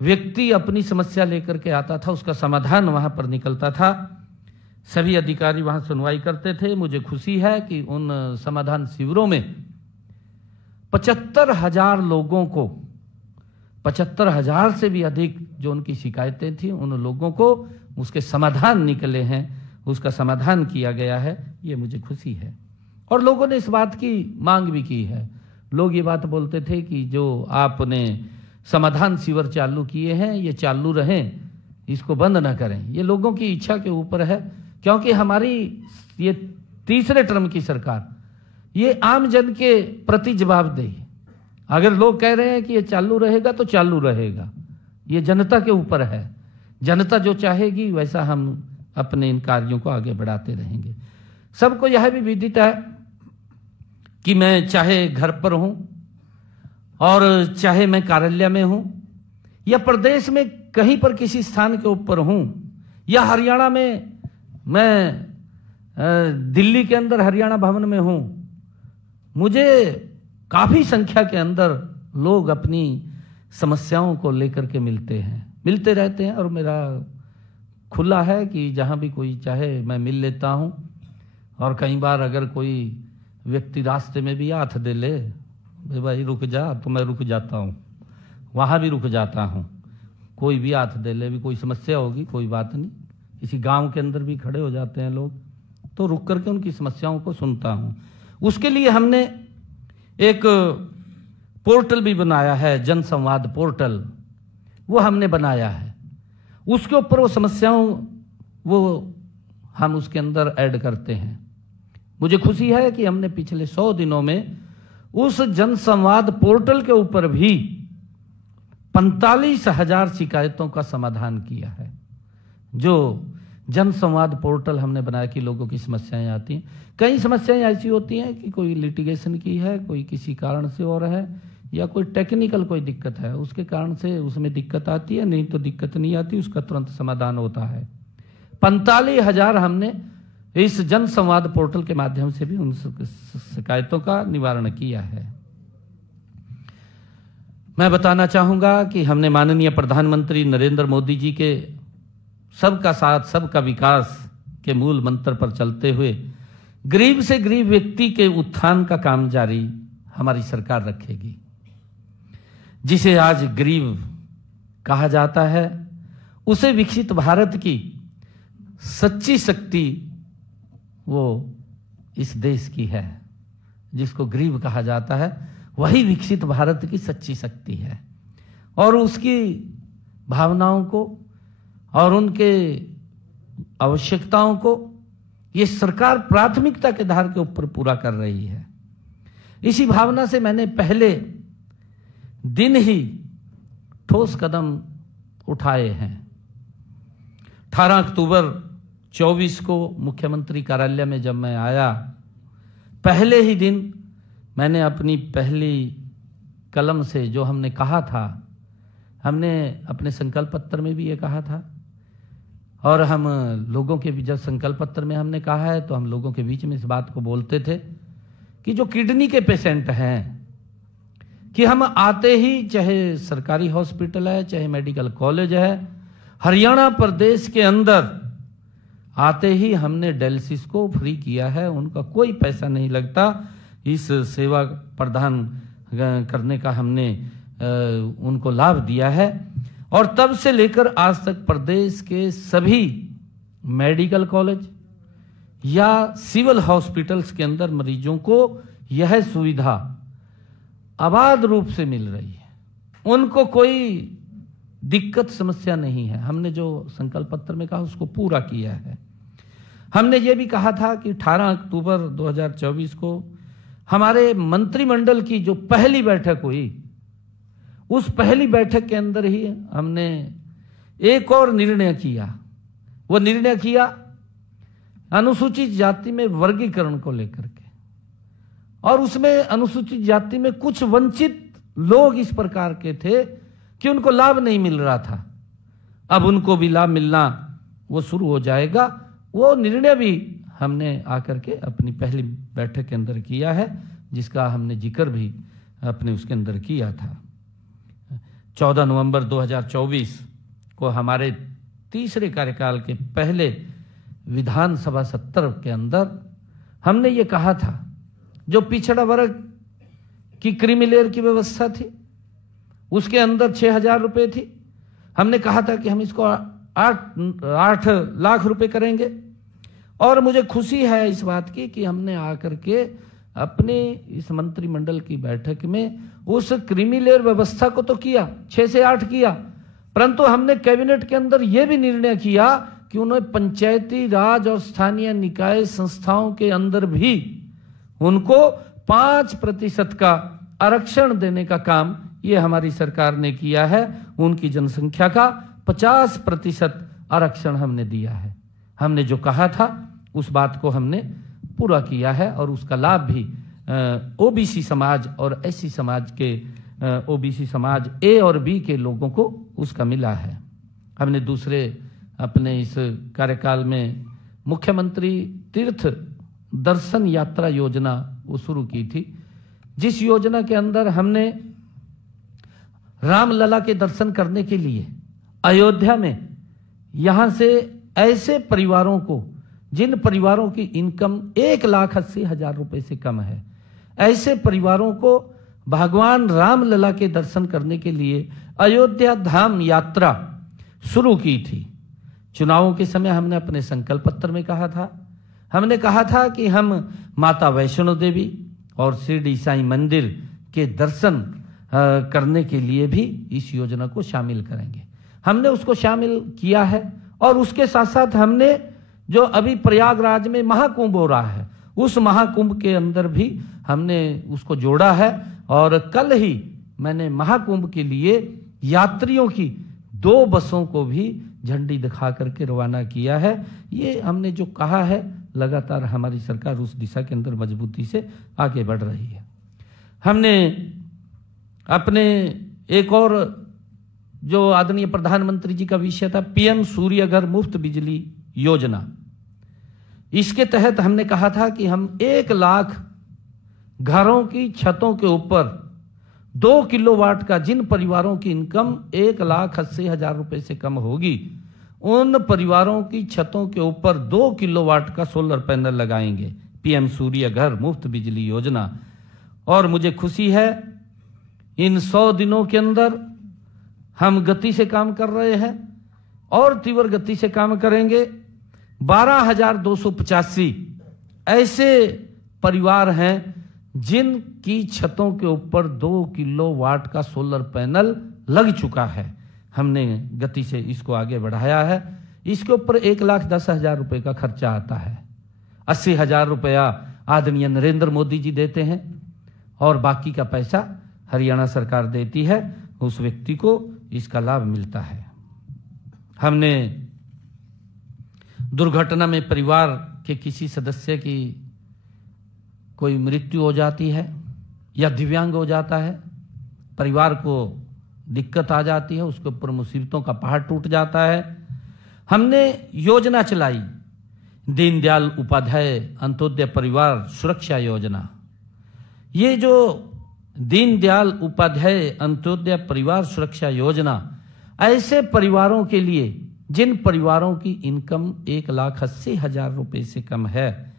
व्यक्ति अपनी समस्या लेकर के आता था, उसका समाधान वहां पर निकलता था। सभी अधिकारी वहां सुनवाई करते थे। मुझे खुशी है कि उन समाधान शिविरों में 75,000 लोगों को, 75,000 से भी अधिक जो उनकी शिकायतें थी, उन लोगों को उसके समाधान निकले हैं, उसका समाधान किया गया है। ये मुझे खुशी है। और लोगों ने इस बात की मांग भी की है। लोग ये बात बोलते थे कि जो आपने समाधान शिविर चालू किए हैं ये चालू रहें, इसको बंद ना करें। ये लोगों की इच्छा के ऊपर है, क्योंकि हमारी ये तीसरे टर्म की सरकार ये आम जन के प्रति जवाबदेही। अगर लोग कह रहे हैं कि ये चालू रहेगा तो चालू रहेगा, ये जनता के ऊपर है। जनता जो चाहेगी वैसा हम अपने इन कार्यों को आगे बढ़ाते रहेंगे। सबको यह भी विदित है कि मैं चाहे घर पर हूं और चाहे मैं कार्यालय में हूं या प्रदेश में कहीं पर किसी स्थान के ऊपर हूं या हरियाणा में, मैं दिल्ली के अंदर हरियाणा भवन में हूं, मुझे काफी संख्या के अंदर लोग अपनी समस्याओं को लेकर के मिलते रहते हैं। और मेरा खुला है कि जहां भी कोई चाहे मैं मिल लेता हूं। और कई बार अगर कोई व्यक्ति रास्ते में भी हाथ दे ले, भाई रुक जा, तो मैं रुक जाता हूं, वहां भी रुक जाता हूं। कोई भी हाथ दे ले, भी कोई समस्या होगी, कोई बात नहीं। किसी गांव के अंदर भी खड़े हो जाते हैं लोग, तो रुक करके उनकी समस्याओं को सुनता हूं। उसके लिए हमने एक पोर्टल भी बनाया है, जन संवाद पोर्टल, वो हमने बनाया है। उसके ऊपर वो समस्याओं वो हम उसके अंदर ऐड करते हैं। मुझे खुशी है कि हमने पिछले 100 दिनों में उस जन संवाद पोर्टल के ऊपर भी 45,000 शिकायतों का समाधान किया है। जो जन संवाद पोर्टल हमने बनाया कि लोगों की समस्याएं आती हैं। कई समस्याएं ऐसी होती हैं कि कोई लिटिगेशन की है, कोई किसी कारण से और है, या कोई टेक्निकल कोई दिक्कत है, उसके कारण से उसमें दिक्कत आती है, नहीं तो दिक्कत नहीं आती, उसका तुरंत समाधान होता है। 45,000 हमने इस जन संवाद पोर्टल के माध्यम से भी उन शिकायतों का निवारण किया है। मैं बताना चाहूंगा कि हमने माननीय प्रधानमंत्री नरेंद्र मोदी जी के सबका साथ सबका विकास के मूल मंत्र पर चलते हुए गरीब से गरीब व्यक्ति के उत्थान का काम जारी हमारी सरकार रखेगी। जिसे आज गरीब कहा जाता है, उसे विकसित भारत की सच्ची शक्ति वो इस देश की है। जिसको गरीब कहा जाता है वही विकसित भारत की सच्ची शक्ति है, और उसकी भावनाओं को और उनके आवश्यकताओं को ये सरकार प्राथमिकता के आधार के ऊपर पूरा कर रही है। इसी भावना से मैंने पहले दिन ही ठोस कदम उठाए हैं। 18 अक्टूबर 24 को मुख्यमंत्री कार्यालय में जब मैं आया, पहले ही दिन मैंने अपनी पहली कलम से जो हमने कहा था, हमने अपने संकल्प पत्र में भी ये कहा था, और हम लोगों के जब संकल्प पत्र में हमने कहा है तो हम लोगों के बीच में इस बात को बोलते थे कि जो किडनी के पेशेंट हैं, कि हम आते ही, चाहे सरकारी हॉस्पिटल है चाहे मेडिकल कॉलेज है, हरियाणा प्रदेश के अंदर आते ही हमने डायलिसिस को फ्री किया है। उनका कोई पैसा नहीं लगता। इस सेवा प्रदान करने का हमने उनको लाभ दिया है, और तब से लेकर आज तक प्रदेश के सभी मेडिकल कॉलेज या सिविल हॉस्पिटल्स के अंदर मरीजों को यह सुविधा अबाध रूप से मिल रही है। उनको कोई दिक्कत समस्या नहीं है। हमने जो संकल्प पत्र में कहा उसको पूरा किया है। हमने ये भी कहा था कि 18 अक्टूबर 2024 को हमारे मंत्रिमंडल की जो पहली बैठक हुई, उस पहली बैठक के अंदर ही हमने एक और निर्णय किया। वो निर्णय किया अनुसूचित जाति में वर्गीकरण को लेकर के, और उसमें अनुसूचित जाति में कुछ वंचित लोग इस प्रकार के थे कि उनको लाभ नहीं मिल रहा था। अब उनको भी लाभ मिलना वो शुरू हो जाएगा। वो निर्णय भी हमने आकर के अपनी पहली बैठक के अंदर किया है, जिसका हमने जिक्र भी अपने उसके अंदर किया था। 14 नवंबर 2024 को हमारे तीसरे कार्यकाल के पहले विधानसभा सत्र के अंदर हमने ये कहा था, जो पिछड़ा वर्ग की क्रीमी लेयर की व्यवस्था थी उसके अंदर 6,000 रुपए थी। हमने कहा था कि हम इसको 8 लाख रुपए करेंगे, और मुझे खुशी है इस बात की कि हमने आकर के अपने इस मंत्रिमंडल की बैठक में उस क्रीमी लेयर व्यवस्था को तो किया, 6 से 8 किया, परंतु हमने कैबिनेट के अंदर यह भी निर्णय किया कि उन्हें पंचायती राज और स्थानीय निकाय संस्थाओं के अंदर भी उनको 5% का आरक्षण देने का काम ये हमारी सरकार ने किया है। उनकी जनसंख्या का 50% आरक्षण हमने दिया है। हमने जो कहा था उस बात को हमने पूरा किया है, और उसका लाभ भी ओबीसी समाज और एससी समाज के ओबीसी समाज ए और बी के लोगों को उसका मिला है। हमने दूसरे अपने इस कार्यकाल में मुख्यमंत्री तीर्थ दर्शन यात्रा योजना वो शुरू की थी, जिस योजना के अंदर हमने रामलला के दर्शन करने के लिए अयोध्या में यहां से ऐसे परिवारों को, जिन परिवारों की इनकम 1,80,000 रुपए से कम है, ऐसे परिवारों को भगवान रामलला के दर्शन करने के लिए अयोध्या धाम यात्रा शुरू की थी। चुनावों के समय हमने अपने संकल्प पत्र में कहा था, हमने कहा था कि हम माता वैष्णो देवी और शिरडी साईं मंदिर के दर्शन करने के लिए भी इस योजना को शामिल करेंगे। हमने उसको शामिल किया है, और उसके साथ साथ हमने जो अभी प्रयागराज में महाकुंभ हो रहा है, उस महाकुंभ के अंदर भी हमने उसको जोड़ा है, और कल ही मैंने महाकुंभ के लिए यात्रियों की 2 बसों को भी झंडी दिखा करके रवाना किया है। ये हमने जो कहा है, लगातार हमारी सरकार उस दिशा के अंदर मजबूती से आगे बढ़ रही है। हमने अपने एक और जो आदरणीय प्रधानमंत्री जी का विषय था, पीएम सूर्य घर मुफ्त बिजली योजना, इसके तहत हमने कहा था कि हम 1 लाख घरों की छतों के ऊपर 2 किलोवाट का, जिन परिवारों की इनकम 1,80,000 रुपए से कम होगी, उन परिवारों की छतों के ऊपर 2 किलोवाट का सोलर पैनल लगाएंगे। पीएम सूर्य घर मुफ्त बिजली योजना। और मुझे खुशी है इन 100 दिनों के अंदर हम गति से काम कर रहे हैं और तीव्र गति से काम करेंगे। 12,285 ऐसे परिवार हैं जिनकी छतों के ऊपर 2 किलोवाट का सोलर पैनल लग चुका है। हमने गति से इसको आगे बढ़ाया है। इसके ऊपर 1,10,000 रुपए का खर्चा आता है। 80,000 रुपया आदरणीय नरेंद्र मोदी जी देते हैं और बाकी का पैसा हरियाणा सरकार देती है। उस व्यक्ति को इसका लाभ मिलता है। हमने दुर्घटना में परिवार के किसी सदस्य की कोई मृत्यु हो जाती है या दिव्यांग हो जाता है, परिवार को दिक्कत आ जाती है, उसके ऊपर मुसीबतों का पहाड़ टूट जाता है, हमने योजना चलाई दीनदयाल उपाध्याय अंत्योदय परिवार सुरक्षा योजना। ये जो दीनदयाल उपाध्याय अंत्योदय परिवार सुरक्षा योजना ऐसे परिवारों के लिए जिन परिवारों की इनकम 1,80,000 रुपए से कम है,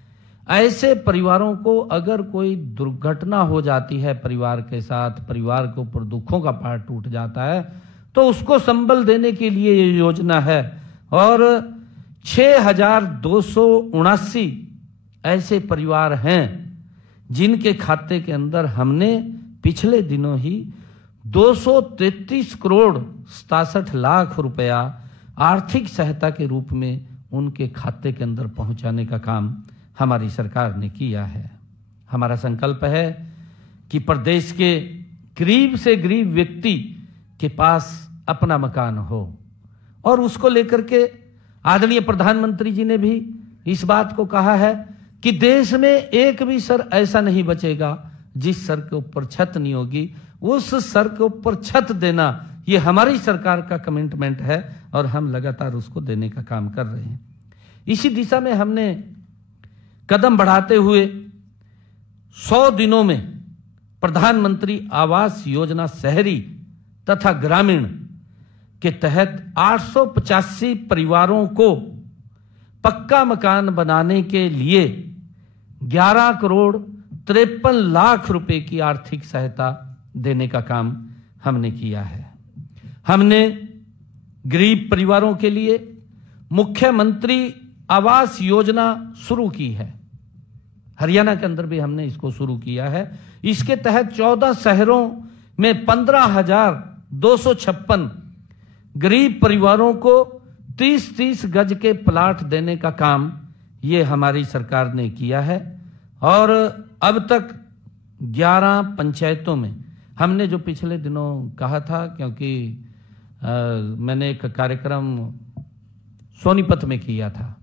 ऐसे परिवारों को अगर कोई दुर्घटना हो जाती है परिवार के साथ, परिवार के ऊपर दुखों का पहाड़ टूट जाता है, तो उसको संबल देने के लिए ये योजना है। और 6,279 ऐसे परिवार हैं जिनके खाते के अंदर हमने पिछले दिनों ही 233 करोड़ 67 लाख रुपया आर्थिक सहायता के रूप में उनके खाते के अंदर पहुंचाने का काम हमारी सरकार ने किया है। हमारा संकल्प है कि प्रदेश के गरीब से गरीब व्यक्ति के पास अपना मकान हो और उसको लेकर के आदरणीय प्रधानमंत्री जी ने भी इस बात को कहा है कि देश में एक भी सर ऐसा नहीं बचेगा जिस सर के ऊपर छत नहीं होगी। उस सर के ऊपर छत देना ये हमारी सरकार का कमिटमेंट है और हम लगातार उसको देने का काम कर रहे हैं। इसी दिशा में हमने कदम बढ़ाते हुए 100 दिनों में प्रधानमंत्री आवास योजना शहरी तथा ग्रामीण के तहत 885 परिवारों को पक्का मकान बनाने के लिए 11 करोड़ 53 लाख रुपए की आर्थिक सहायता देने का काम हमने किया है। हमने गरीब परिवारों के लिए मुख्यमंत्री आवास योजना शुरू की है। हरियाणा के अंदर भी हमने इसको शुरू किया है। इसके तहत 14 शहरों में 15,256 गरीब परिवारों को 30-30 गज के प्लाट देने का काम ये हमारी सरकार ने किया है। और अब तक 11 पंचायतों में हमने जो पिछले दिनों कहा था, क्योंकि मैंने एक कार्यक्रम सोनीपत में किया था।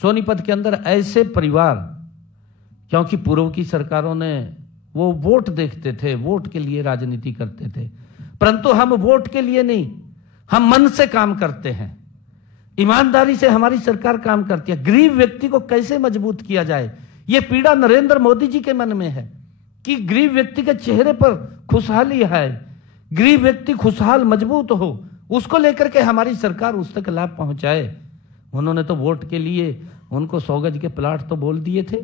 सोनीपत के अंदर ऐसे परिवार, क्योंकि पूर्व की सरकारों ने वो वोट देखते थे, वोट के लिए राजनीति करते थे, परंतु हम वोट के लिए नहीं, हम मन से काम करते हैं। ईमानदारी से हमारी सरकार काम करती है। गरीब व्यक्ति को कैसे मजबूत किया जाए, ये पीड़ा नरेंद्र मोदी जी के मन में है कि गरीब व्यक्ति के चेहरे पर खुशहाली है, गरीब व्यक्ति खुशहाल मजबूत हो, उसको लेकर के हमारी सरकार उस तक लाभ पहुंचाए। उन्होंने तो वोट के लिए उनको 100 गज के प्लाट तो बोल दिए थे,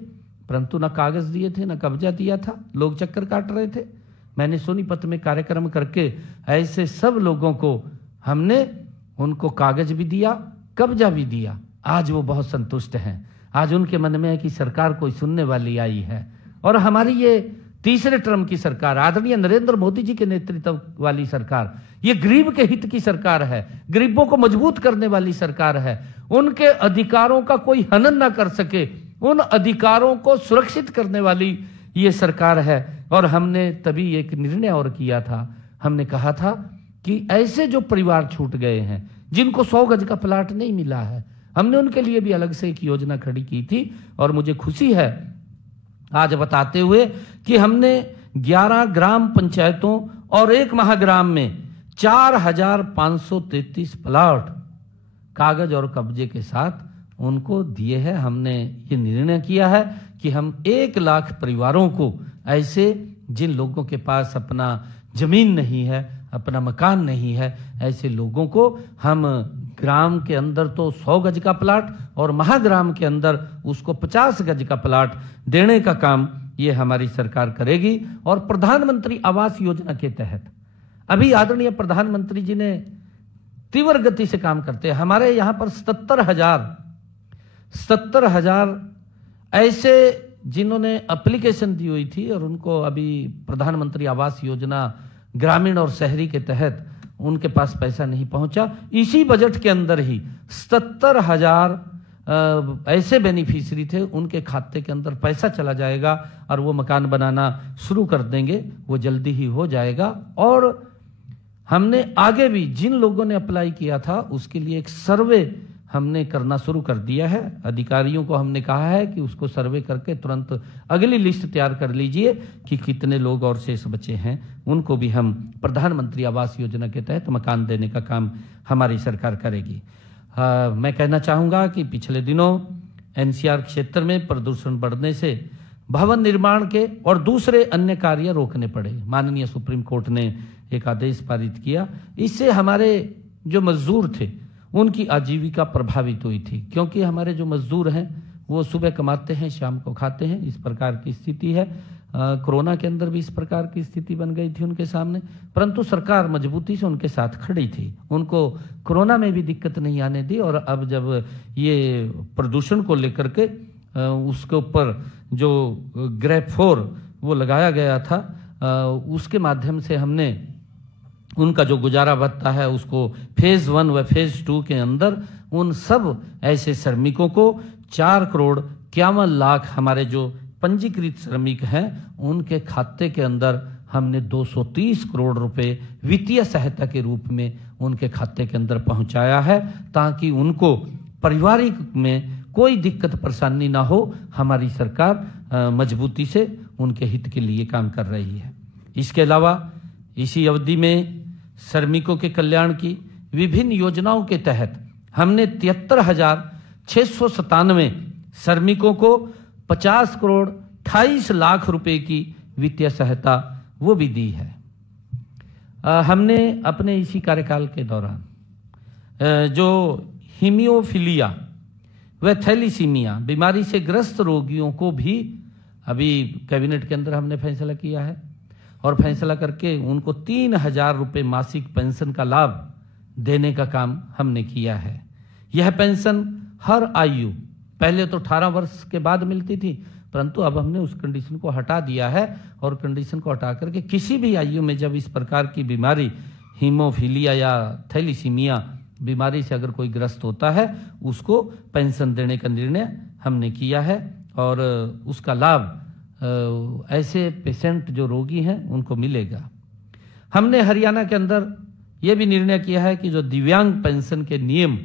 परंतु ना कागज दिए थे, ना कब्जा दिया था, लोग चक्कर काट रहे थे। मैंने सोनीपत में कार्यक्रम करके ऐसे सब लोगों को हमने उनको कागज भी दिया, कब्जा भी दिया। आज वो बहुत संतुष्ट हैं। आज उनके मन में है कि सरकार कोई सुनने वाली आई है। और हमारी ये तीसरे टर्म की सरकार, आदरणीय नरेंद्र मोदी जी के नेतृत्व वाली सरकार, ये गरीब के हित की सरकार है, गरीबों को मजबूत करने वाली सरकार है। उनके अधिकारों का कोई हनन ना कर सके, उन अधिकारों को सुरक्षित करने वाली ये सरकार है। और हमने तभी एक निर्णय और किया था, हमने कहा था कि ऐसे जो परिवार छूट गए हैं, जिनको 100 गज का प्लाट नहीं मिला है, हमने उनके लिए भी अलग से एक योजना खड़ी की थी। और मुझे खुशी है आज बताते हुए कि हमने 11 ग्राम पंचायतों और 1 महाग्राम में 4,533 प्लाट कागज और कब्जे के साथ उनको दिए हैं। हमने ये निर्णय किया है कि हम 1 लाख परिवारों को, ऐसे जिन लोगों के पास अपना जमीन नहीं है, अपना मकान नहीं है, ऐसे लोगों को हम ग्राम के अंदर तो 100 गज का प्लाट और महाग्राम के अंदर उसको 50 गज का प्लाट देने का काम ये हमारी सरकार करेगी। और प्रधानमंत्री आवास योजना के तहत अभी आदरणीय प्रधानमंत्री जी ने तीव्र गति से काम करते हैं। हमारे यहां पर 77,000 ऐसे जिन्होंने एप्लीकेशन दी हुई थी और उनको अभी प्रधानमंत्री आवास योजना ग्रामीण और शहरी के तहत उनके पास पैसा नहीं पहुंचा। इसी बजट के अंदर ही 77,000 ऐसे बेनिफिशियरी थे, उनके खाते के अंदर पैसा चला जाएगा और वो मकान बनाना शुरू कर देंगे। वो जल्दी ही हो जाएगा। और हमने आगे भी जिन लोगों ने अप्लाई किया था उसके लिए एक सर्वे हमने करना शुरू कर दिया है। अधिकारियों को हमने कहा है कि उसको सर्वे करके तुरंत अगली लिस्ट तैयार कर लीजिए कि कितने लोग और शेष बचे हैं, उनको भी हम प्रधानमंत्री आवास योजना के तहत मकान देने का काम हमारी सरकार करेगी। मैं कहना चाहूँगा कि पिछले दिनों एनसीआर क्षेत्र में प्रदूषण बढ़ने से भवन निर्माण के और दूसरे अन्य कार्य रोकने पड़े। माननीय सुप्रीम कोर्ट ने एक आदेश पारित किया। इससे हमारे जो मजदूर थे उनकी आजीविका प्रभावित हुई थी, क्योंकि हमारे जो मजदूर हैं वो सुबह कमाते हैं, शाम को खाते हैं। इस प्रकार की स्थिति है। कोरोना के अंदर भी इस प्रकार की स्थिति बन गई थी उनके सामने, परंतु सरकार मजबूती से उनके साथ खड़ी थी। उनको कोरोना में भी दिक्कत नहीं आने दी। और अब जब ये प्रदूषण को लेकर के उसके ऊपर जो ग्रेड 4 वो लगाया गया था, उसके माध्यम से हमने उनका जो गुजारा भत्ता है उसको फेज 1 व फेज 2 के अंदर उन सब ऐसे श्रमिकों को 4,51,00,000 हमारे जो पंजीकृत श्रमिक हैं उनके खाते के अंदर हमने 230 करोड़ रुपए वित्तीय सहायता के रूप में उनके खाते के अंदर पहुंचाया है, ताकि उनको पारिवारिक में कोई दिक्कत परेशानी ना हो। हमारी सरकार मजबूती से उनके हित के लिए काम कर रही है। इसके अलावा इसी अवधि में श्रमिकों के कल्याण की विभिन्न योजनाओं के तहत हमने 73,697 श्रमिकों को 50 करोड़ 28 लाख रुपए की वित्तीय सहायता वो भी दी है। हमने अपने इसी कार्यकाल के दौरान जो हीमोफीलिया व थैलीसीमिया बीमारी से ग्रस्त रोगियों को भी अभी कैबिनेट के अंदर हमने फैसला किया है और फैसला करके उनको 3,000 रुपए मासिक पेंशन का लाभ देने का काम हमने किया है। यह पेंशन हर आयु, पहले तो 18 वर्ष के बाद मिलती थी, परंतु अब हमने उस कंडीशन को हटा दिया है और कंडीशन को हटा करके किसी भी आयु में जब इस प्रकार की बीमारी हीमोफीलिया या थैलीसीमिया बीमारी से अगर कोई ग्रस्त होता है उसको पेंशन देने का निर्णय हमने किया है और उसका लाभ ऐसे पेशेंट जो रोगी हैं उनको मिलेगा। हमने हरियाणा के अंदर यह भी निर्णय किया है कि जो दिव्यांग पेंशन के नियम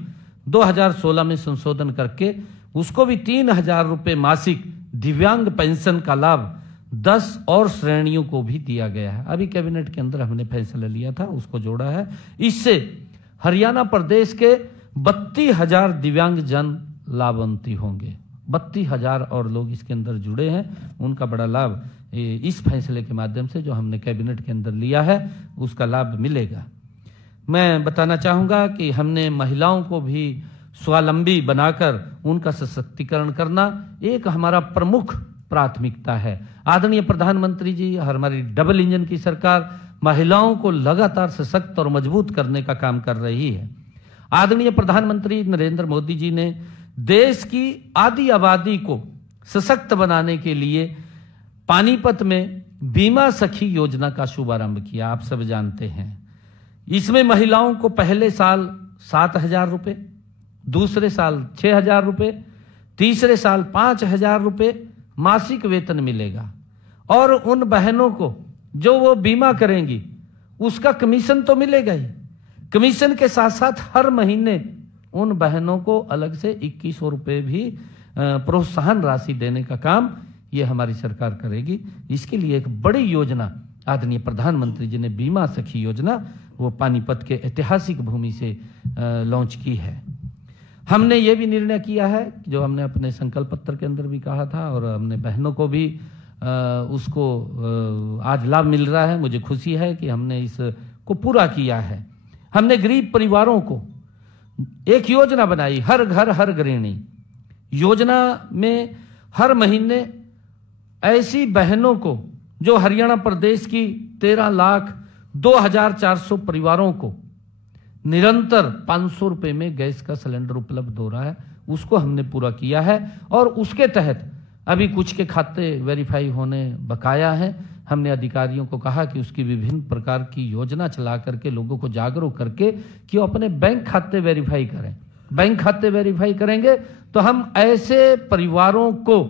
2016 में संशोधन करके उसको भी 3,000 रुपए मासिक दिव्यांग पेंशन का लाभ 10 और श्रेणियों को भी दिया गया है। अभी कैबिनेट के अंदर हमने फैसला लिया था, उसको जोड़ा है। इससे हरियाणा प्रदेश के 32,000 दिव्यांग जन लाभान्वित होंगे। 32,000 और लोग इसके अंदर जुड़े हैं, उनका बड़ा लाभ इस फैसले के माध्यम से जो हमने कैबिनेट के अंदर लिया है उसका लाभ मिलेगा। मैं बताना चाहूंगा कि हमने महिलाओं को भी स्वावलंबी बनाकर उनका सशक्तिकरण करना एक हमारा प्रमुख प्राथमिकता है। आदरणीय प्रधानमंत्री जी, हमारी डबल इंजन की सरकार महिलाओं को लगातार सशक्त और मजबूत करने का काम कर रही है। आदरणीय प्रधानमंत्री नरेंद्र मोदी जी ने देश की आधी आबादी को सशक्त बनाने के लिए पानीपत में बीमा सखी योजना का शुभारंभ किया। आप सब जानते हैं इसमें महिलाओं को पहले साल 7,000 रुपए, दूसरे साल 6,000 रुपए, तीसरे साल 5,000 रुपए मासिक वेतन मिलेगा और उन बहनों को जो वो बीमा करेंगी उसका कमीशन तो मिलेगा ही। कमीशन के साथ साथ हर महीने उन बहनों को अलग से 2,100 रुपए भी प्रोत्साहन राशि देने का काम ये हमारी सरकार करेगी। इसके लिए एक बड़ी योजना आदरणीय प्रधानमंत्री जी ने बीमा सखी योजना वो पानीपत के ऐतिहासिक भूमि से लॉन्च की है। हमने ये भी निर्णय किया है जो हमने अपने संकल्प पत्र के अंदर भी कहा था और हमने बहनों को भी उसको आज लाभ मिल रहा है। मुझे खुशी है कि हमने इसको पूरा किया है। हमने गरीब परिवारों को एक योजना बनाई, हर घर हर गृहिणी योजना में हर महीने ऐसी बहनों को, जो हरियाणा प्रदेश की 13,02,400 परिवारों को निरंतर 500 रुपए में गैस का सिलेंडर उपलब्ध हो रहा है, उसको हमने पूरा किया है। और उसके तहत अभी कुछ के खाते वेरीफाई होने बकाया है। हमने अधिकारियों को कहा कि उसकी विभिन्न प्रकार की योजना चला करके लोगों को जागरूक करके कि वो अपने बैंक खाते वेरीफाई करें। बैंक खाते वेरीफाई करेंगे तो हम ऐसे परिवारों को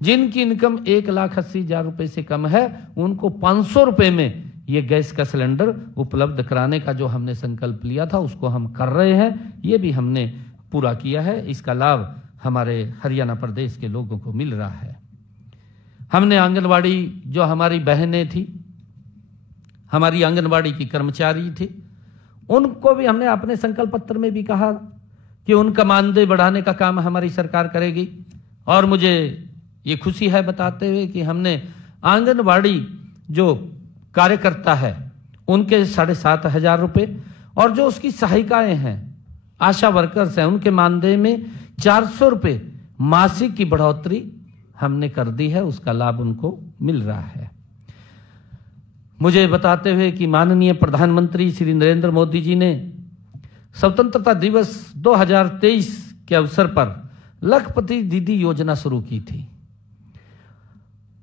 जिनकी इनकम 1,80,000 रुपए से कम है, उनको 500 रुपए में ये गैस का सिलेंडर उपलब्ध कराने का जो हमने संकल्प लिया था, उसको हम कर रहे हैं। ये भी हमने पूरा किया है। इसका लाभ हमारे हरियाणा प्रदेश के लोगों को मिल रहा है। हमने आंगनवाड़ी, जो हमारी बहनें थी, हमारी आंगनवाड़ी की कर्मचारी थी, उनको भी हमने अपने संकल्प पत्र में भी कहा कि उनका मानदेय बढ़ाने का काम हमारी सरकार करेगी। और मुझे ये खुशी है बताते हुए कि हमने आंगनवाड़ी जो कार्यकर्ता है उनके 7,500 रुपए, और जो उसकी सहायिकाएं हैं, आशा वर्कर्स हैं, उनके मानदेय में 400 रुपए मासिक की बढ़ोतरी हमने कर दी है। उसका लाभ उनको मिल रहा है। मुझे बताते हुए कि माननीय प्रधानमंत्री श्री नरेंद्र मोदी जी ने स्वतंत्रता दिवस 2023 के अवसर पर लखपति दीदी योजना शुरू की थी।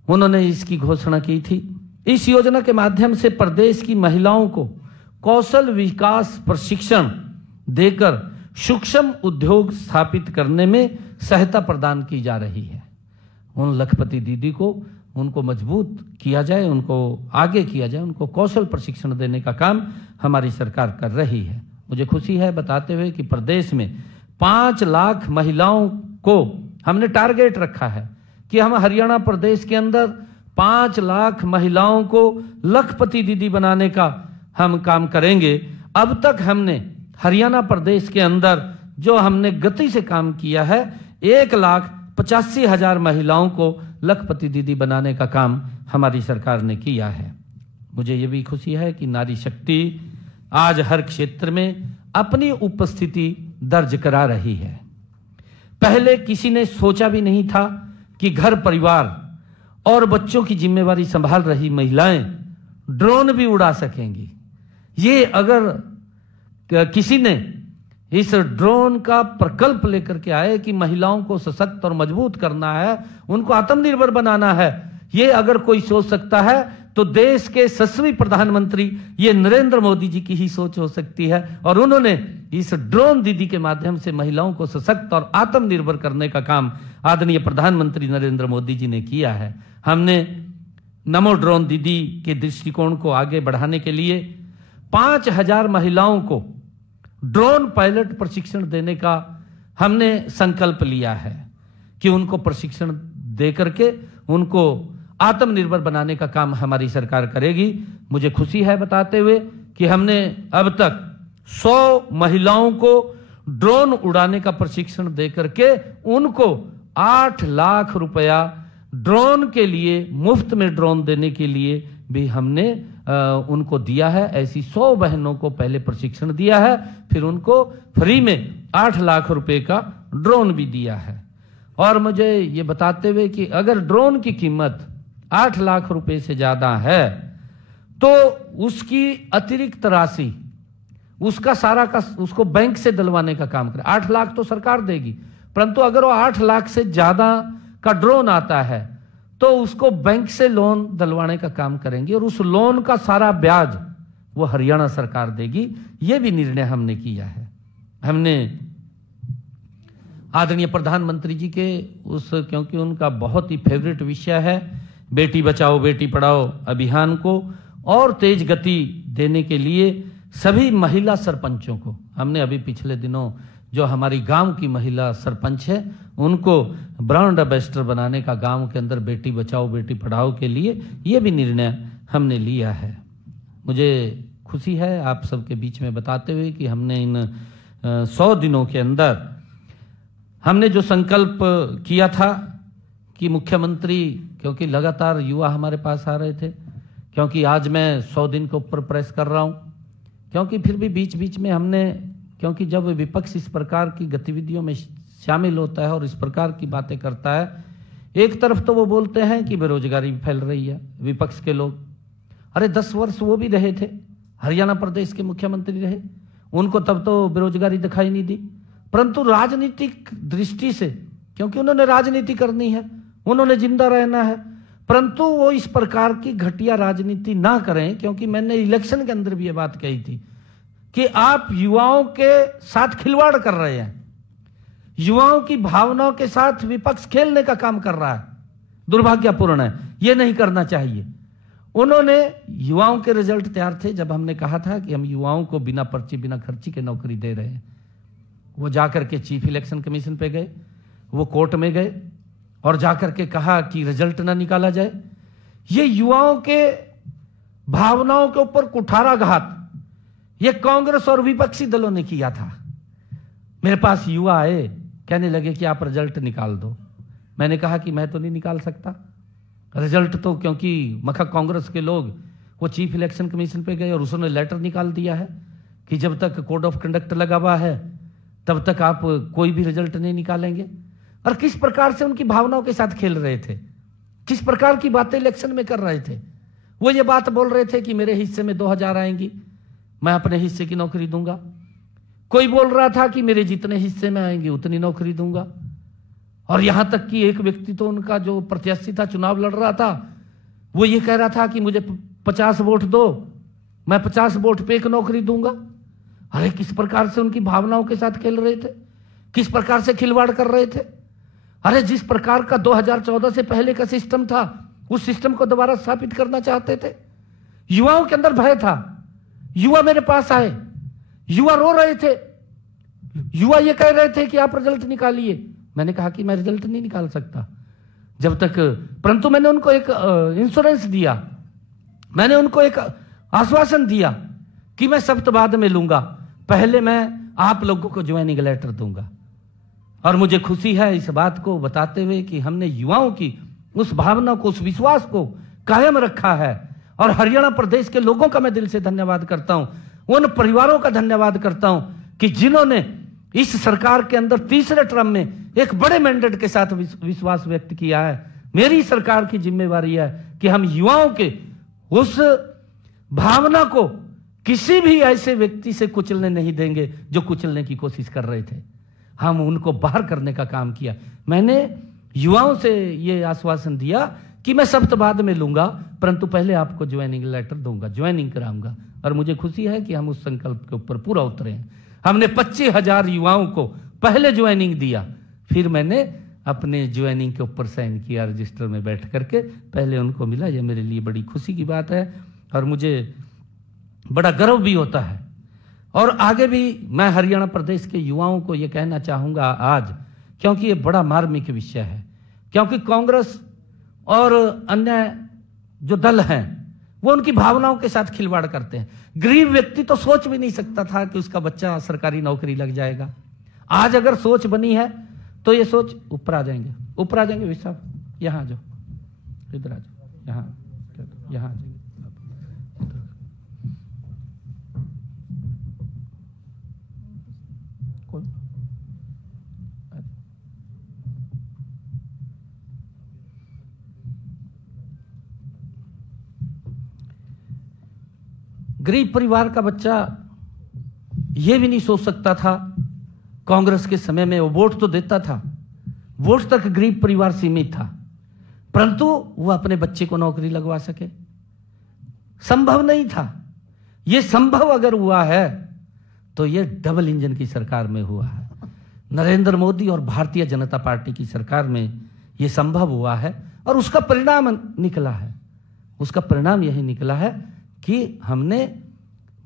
उन्होंने इसकी घोषणा की थी। इस योजना के माध्यम से प्रदेश की महिलाओं को कौशल विकास प्रशिक्षण देकर सूक्ष्म उद्योग स्थापित करने में सहायता प्रदान की जा रही है। उन लखपति दीदी को, उनको मजबूत किया जाए, उनको आगे किया जाए, उनको कौशल प्रशिक्षण देने का काम हमारी सरकार कर रही है। मुझे खुशी है बताते हुए कि प्रदेश में 5 लाख महिलाओं को हमने टारगेट रखा है कि हम हरियाणा प्रदेश के अंदर 5 लाख महिलाओं को लखपति दीदी बनाने का हम काम करेंगे। अब तक हमने हरियाणा प्रदेश के अंदर जो हमने गति से काम किया है, 1,85,000 महिलाओं को लखपति दीदी बनाने का काम हमारी सरकार ने किया है। मुझे ये भी खुशी है कि नारी शक्ति आज हर क्षेत्र में अपनी उपस्थिति दर्ज करा रही है। पहले किसी ने सोचा भी नहीं था कि घर परिवार और बच्चों की जिम्मेवारी संभाल रही महिलाएं ड्रोन भी उड़ा सकेंगी। ये अगर किसी ने इस ड्रोन का प्रकल्प लेकर के आए कि महिलाओं को सशक्त और मजबूत करना है, उनको आत्मनिर्भर बनाना है, ये अगर कोई सोच सकता है तो देश के यशस्वी प्रधानमंत्री ये नरेंद्र मोदी जी की ही सोच हो सकती है। और उन्होंने इस ड्रोन दीदी के माध्यम से महिलाओं को सशक्त और आत्मनिर्भर करने का काम आदरणीय प्रधानमंत्री नरेंद्र मोदी जी ने किया है। हमने नमो ड्रोन दीदी के दृष्टिकोण को आगे बढ़ाने के लिए 5,000 महिलाओं को ड्रोन पायलट प्रशिक्षण देने का हमने संकल्प लिया है कि उनको प्रशिक्षण दे करके उनको आत्मनिर्भर बनाने का काम हमारी सरकार करेगी। मुझे खुशी है बताते हुए कि हमने अब तक 100 महिलाओं को ड्रोन उड़ाने का प्रशिक्षण दे करके उनको 8 लाख रुपया ड्रोन के लिए, मुफ्त में ड्रोन देने के लिए भी हमने उनको दिया है। ऐसी 100 बहनों को पहले प्रशिक्षण दिया है, फिर उनको फ्री में 8 लाख रुपए का ड्रोन भी दिया है। और मुझे ये बताते हुए कि अगर ड्रोन की कीमत 8 लाख रुपए से ज्यादा है तो उसकी अतिरिक्त राशि, उसका सारा का उसको बैंक से दिलवाने का काम करें। 8 लाख तो सरकार देगी, परंतु अगर वो 8 लाख से ज्यादा का ड्रोन आता है तो उसको बैंक से लोन दिलवाने का काम करेंगे और उस लोन का सारा ब्याज वो हरियाणा सरकार देगी। ये भी निर्णय हमने किया है। हमने आदरणीय प्रधानमंत्री जी के क्योंकि उनका बहुत ही फेवरेट विषय है बेटी बचाओ बेटी पढ़ाओ अभियान को और तेज गति देने के लिए सभी महिला सरपंचों को हमने अभी पिछले दिनों जो हमारी गांव की महिला सरपंच है उनको ब्रांड एम्बेसडर बनाने का गांव के अंदर बेटी बचाओ बेटी पढ़ाओ के लिए ये भी निर्णय हमने लिया है। मुझे खुशी है आप सबके बीच में बताते हुए कि हमने इन 100 दिनों के अंदर हमने जो संकल्प किया था कि मुख्यमंत्री, क्योंकि लगातार युवा हमारे पास आ रहे थे, क्योंकि आज मैं 100 दिन के ऊपर प्रेस कर रहा हूं, क्योंकि फिर भी बीच बीच में हमने, क्योंकि जब विपक्ष इस प्रकार की गतिविधियों में शामिल होता है और इस प्रकार की बातें करता है, एक तरफ तो वो बोलते हैं कि बेरोजगारी फैल रही है, विपक्ष के लोग। अरे 10 वर्ष वो भी रहे थे, हरियाणा प्रदेश के मुख्यमंत्री रहे, उनको तब तो बेरोजगारी दिखाई नहीं दी। परंतु राजनीतिक दृष्टि से, क्योंकि उन्होंने राजनीति करनी है, उन्होंने जिंदा रहना है, परंतु वो इस प्रकार की घटिया राजनीति ना करें। क्योंकि मैंने इलेक्शन के अंदर भी ये बात कही थी कि आप युवाओं के साथ खिलवाड़ कर रहे हैं, युवाओं की भावनाओं के साथ विपक्ष खेलने का काम कर रहा है, दुर्भाग्यपूर्ण है, ये नहीं करना चाहिए। उन्होंने युवाओं के रिजल्ट तैयार थे जब हमने कहा था कि हम युवाओं को बिना पर्ची बिना खर्ची के नौकरी दे रहे हैं। वो जाकर के चीफ इलेक्शन कमीशन पे गए, वो कोर्ट में गए और जाकर के कहा कि रिजल्ट ना निकाला जाए। ये युवाओं के भावनाओं के ऊपर कुठाराघात ये कांग्रेस और विपक्षी दलों ने किया था। मेरे पास युवा आए, कहने लगे कि आप रिजल्ट निकाल दो। मैंने कहा कि मैं तो नहीं निकाल सकता रिजल्ट, तो क्योंकि मखा कांग्रेस के लोग वो चीफ इलेक्शन कमीशन पे गए और उसने लेटर निकाल दिया है कि जब तक कोड ऑफ कंडक्ट लगा हुआ है तब तक आप कोई भी रिजल्ट नहीं निकालेंगे। और किस प्रकार से उनकी भावनाओं के साथ खेल रहे थे, किस प्रकार की बातें इलेक्शन में कर रहे थे। वो ये बात बोल रहे थे कि मेरे हिस्से में 2000 आएंगी, मैं अपने हिस्से की नौकरी दूंगा। कोई बोल रहा था कि मेरे जितने हिस्से में आएंगे उतनी नौकरी दूंगा। और यहां तक कि एक व्यक्ति तो उनका जो प्रत्याशी था, चुनाव लड़ रहा था, वो ये कह रहा था कि मुझे 50 वोट दो, मैं 50 वोट पे एक नौकरी दूंगा। अरे किस प्रकार से उनकी भावनाओं के साथ खेल रहे थे, किस प्रकार से खिलवाड़ कर रहे थे। अरे जिस प्रकार का 2014 से पहले का सिस्टम था, उस सिस्टम को दोबारा स्थापित करना चाहते थे। युवाओं के अंदर भय था। युवा मेरे पास आए, युवा रो रहे थे, युवा ये कह रहे थे कि आप रिजल्ट निकालिए। मैंने कहा कि मैं रिजल्ट नहीं निकाल सकता जब तक, परंतु मैंने उनको एक इंश्योरेंस दिया, मैंने उनको एक आश्वासन दिया कि मैं शब्द बाद में लूंगा, पहले मैं आप लोगों को ज्वाइनिंग लेटर दूंगा। और मुझे खुशी है इस बात को बताते हुए कि हमने युवाओं की उस भावना को, उस विश्वास को कायम रखा है। और हरियाणा प्रदेश के लोगों का मैं दिल से धन्यवाद करता हूं, उन परिवारों का धन्यवाद करता हूं कि जिन्होंने इस सरकार के अंदर तीसरे टर्म में एक बड़े मैंडेट के साथ विश्वास व्यक्त किया है। मेरी सरकार की जिम्मेवारी है कि हम युवाओं के उस भावना को किसी भी ऐसे व्यक्ति से कुचलने नहीं देंगे जो कुचलने की कोशिश कर रहे थे। हम उनको बाहर करने का काम किया। मैंने युवाओं से ये आश्वासन दिया कि मैं शब्द बाद में लूंगा, परंतु पहले आपको ज्वाइनिंग लेटर दूंगा, ज्वाइनिंग कराऊंगा। और मुझे खुशी है कि हम उस संकल्प के ऊपर पूरा उतरे हैं। हमने 25,000 युवाओं को पहले ज्वाइनिंग दिया, फिर मैंने अपने ज्वाइनिंग के ऊपर साइन किया रजिस्टर में बैठ करके, पहले उनको मिला। ये मेरे लिए बड़ी खुशी की बात है और मुझे बड़ा गर्व भी होता है। और आगे भी मैं हरियाणा प्रदेश के युवाओं को ये कहना चाहूंगा आज, क्योंकि ये बड़ा मार्मिक विषय है, क्योंकि कांग्रेस और अन्य जो दल हैं वो उनकी भावनाओं के साथ खिलवाड़ करते हैं। गरीब व्यक्ति तो सोच भी नहीं सकता था कि उसका बच्चा सरकारी नौकरी लग जाएगा। आज अगर सोच बनी है तो ये सोच ऊपर आ जाएंगे, ऊपर आ जाएंगे। विशाल यहाँ आ जाओ, इधर आ जाओ, यहाँ आ जाएंगे। गरीब परिवार का बच्चा यह भी नहीं सोच सकता था, कांग्रेस के समय में वो वोट तो देता था, वोट तक गरीब परिवार सीमित था, परंतु वो अपने बच्चे को नौकरी लगवा सके, संभव नहीं था। ये संभव अगर हुआ है तो ये डबल इंजन की सरकार में हुआ है। नरेंद्र मोदी और भारतीय जनता पार्टी की सरकार में ये संभव हुआ है और उसका परिणाम निकला है। उसका परिणाम यही निकला है कि हमने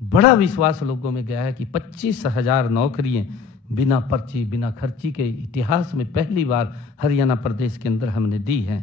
बड़ा विश्वास लोगों में गया है कि 25,000 नौकरियां बिना पर्ची बिना खर्ची के इतिहास में पहली बार हरियाणा प्रदेश के अंदर हमने दी हैं।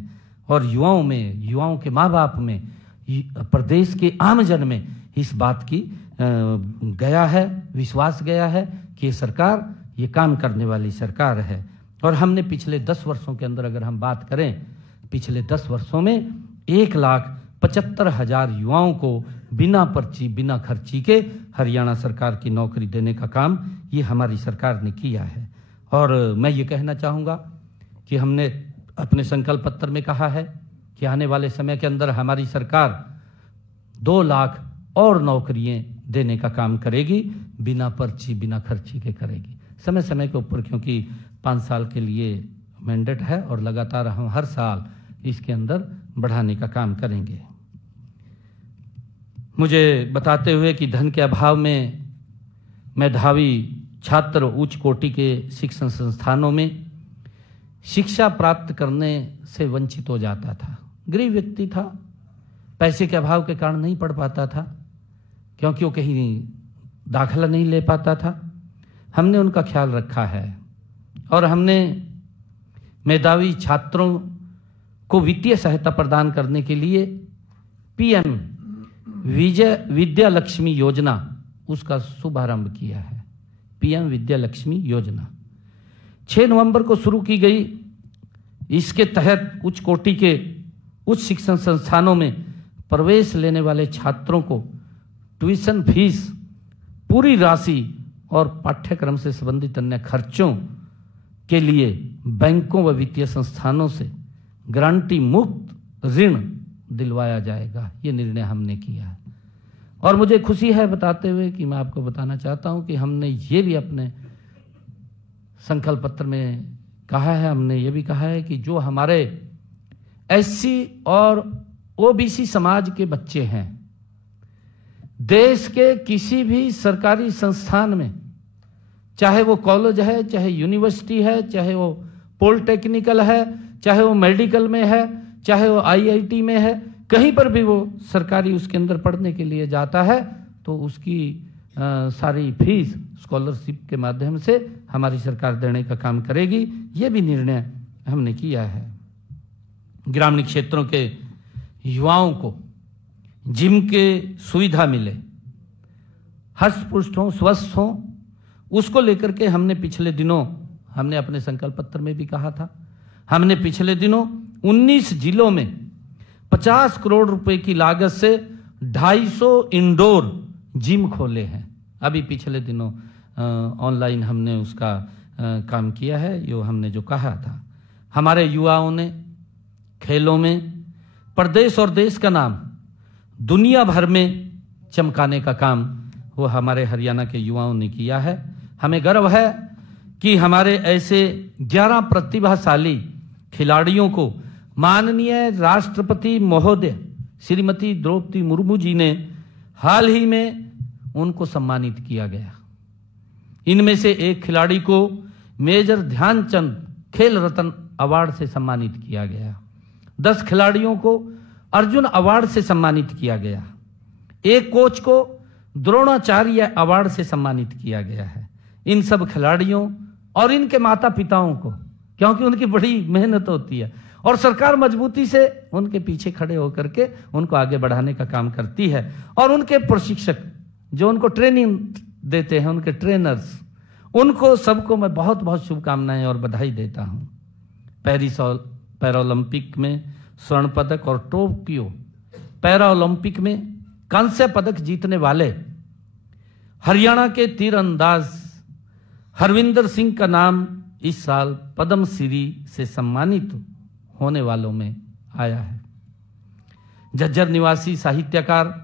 और युवाओं में, युवाओं के माँ बाप में, प्रदेश के आमजन में इस बात की गया है, विश्वास गया है कि ये सरकार ये काम करने वाली सरकार है। और हमने पिछले 10 वर्षों के अंदर अगर हम बात करें, पिछले 10 वर्षों में 1,75,000 युवाओं को बिना पर्ची बिना खर्ची के हरियाणा सरकार की नौकरी देने का काम ये हमारी सरकार ने किया है। और मैं ये कहना चाहूँगा कि हमने अपने संकल्प पत्र में कहा है कि आने वाले समय के अंदर हमारी सरकार 2 लाख और नौकरियां देने का काम करेगी, बिना पर्ची बिना खर्ची के करेगी, समय समय के ऊपर, क्योंकि 5 साल के लिए मैंडेट है और लगातार हम हर साल इसके अंदर बढ़ाने का काम करेंगे। मुझे बताते हुए कि धन के अभाव में मेधावी छात्र उच्च कोटि के शिक्षण संस्थानों में शिक्षा प्राप्त करने से वंचित हो जाता था। गरीब व्यक्ति था, पैसे के अभाव के कारण नहीं पढ़ पाता था, क्योंकि वो कहीं दाखिला नहीं ले पाता था। हमने उनका ख्याल रखा है और हमने मेधावी छात्रों को वित्तीय सहायता प्रदान करने के लिए पीएम विद्या लक्ष्मी योजना, उसका शुभारंभ किया है। पीएम विद्या लक्ष्मी योजना 6 नवंबर को शुरू की गई। इसके तहत उच्च कोटि के उच्च शिक्षण संस्थानों में प्रवेश लेने वाले छात्रों को ट्यूशन फीस, पूरी राशि और पाठ्यक्रम से संबंधित अन्य खर्चों के लिए बैंकों व वित्तीय संस्थानों से गारंटी मुक्त ऋण दिलवाया जाएगा। ये निर्णय हमने किया है और मुझे खुशी है बताते हुए कि मैं आपको बताना चाहता हूं कि हमने ये भी अपने संकल्प पत्र में कहा है, हमने ये भी कहा है कि जो हमारे एससी और ओबीसी समाज के बच्चे हैं, देश के किसी भी सरकारी संस्थान में, चाहे वो कॉलेज है, चाहे यूनिवर्सिटी है, चाहे वो पॉलिटेक्निकल है, चाहे वो मेडिकल में है, चाहे वो आईआईटी में है, कहीं पर भी वो सरकारी उसके अंदर पढ़ने के लिए जाता है तो उसकी सारी फीस स्कॉलरशिप के माध्यम से हमारी सरकार देने का काम करेगी। ये भी निर्णय हमने किया है। ग्रामीण क्षेत्रों के युवाओं को जिम के सुविधा मिले, हष्ट पुष्ट हों, स्वस्थ हों, उसको लेकर के हमने पिछले दिनों, हमने अपने संकल्प पत्र में भी कहा था, हमने पिछले दिनों 19 जिलों में 50 करोड़ रुपए की लागत से 250 इंडोर जिम खोले हैं। अभी पिछले दिनों ऑनलाइन हमने उसका काम किया है, यो हमने जो कहा था। हमारे युवाओं ने खेलों में प्रदेश और देश का नाम दुनिया भर में चमकाने का काम वो हमारे हरियाणा के युवाओं ने किया है। हमें गर्व है कि हमारे ऐसे 11 प्रतिभाशाली खिलाड़ियों को माननीय राष्ट्रपति महोदय श्रीमती द्रौपदी मुर्मू जी ने हाल ही में उनको सम्मानित किया गया। इनमें से एक खिलाड़ी को मेजर ध्यानचंद खेल रत्न अवार्ड से सम्मानित किया गया, 10 खिलाड़ियों को अर्जुन अवार्ड से सम्मानित किया गया, एक कोच को द्रोणाचार्य अवार्ड से सम्मानित किया गया है। इन सब खिलाड़ियों और इनके माता पिताओं को, क्योंकि उनकी बड़ी मेहनत होती है और सरकार मजबूती से उनके पीछे खड़े होकर के उनको आगे बढ़ाने का काम करती है, और उनके प्रशिक्षक जो उनको ट्रेनिंग देते हैं, उनके ट्रेनर्स, उनको सबको मैं बहुत बहुत शुभकामनाएं और बधाई देता हूं। पेरिस पैरालंपिक में स्वर्ण पदक और टोक्यो पैरालंपिक में कांस्य पदक जीतने वाले हरियाणा के तीरंदाज हरविंदर सिंह का नाम इस साल पद्म श्री से सम्मानित होने वालों में आया है। झज्जर निवासी साहित्यकार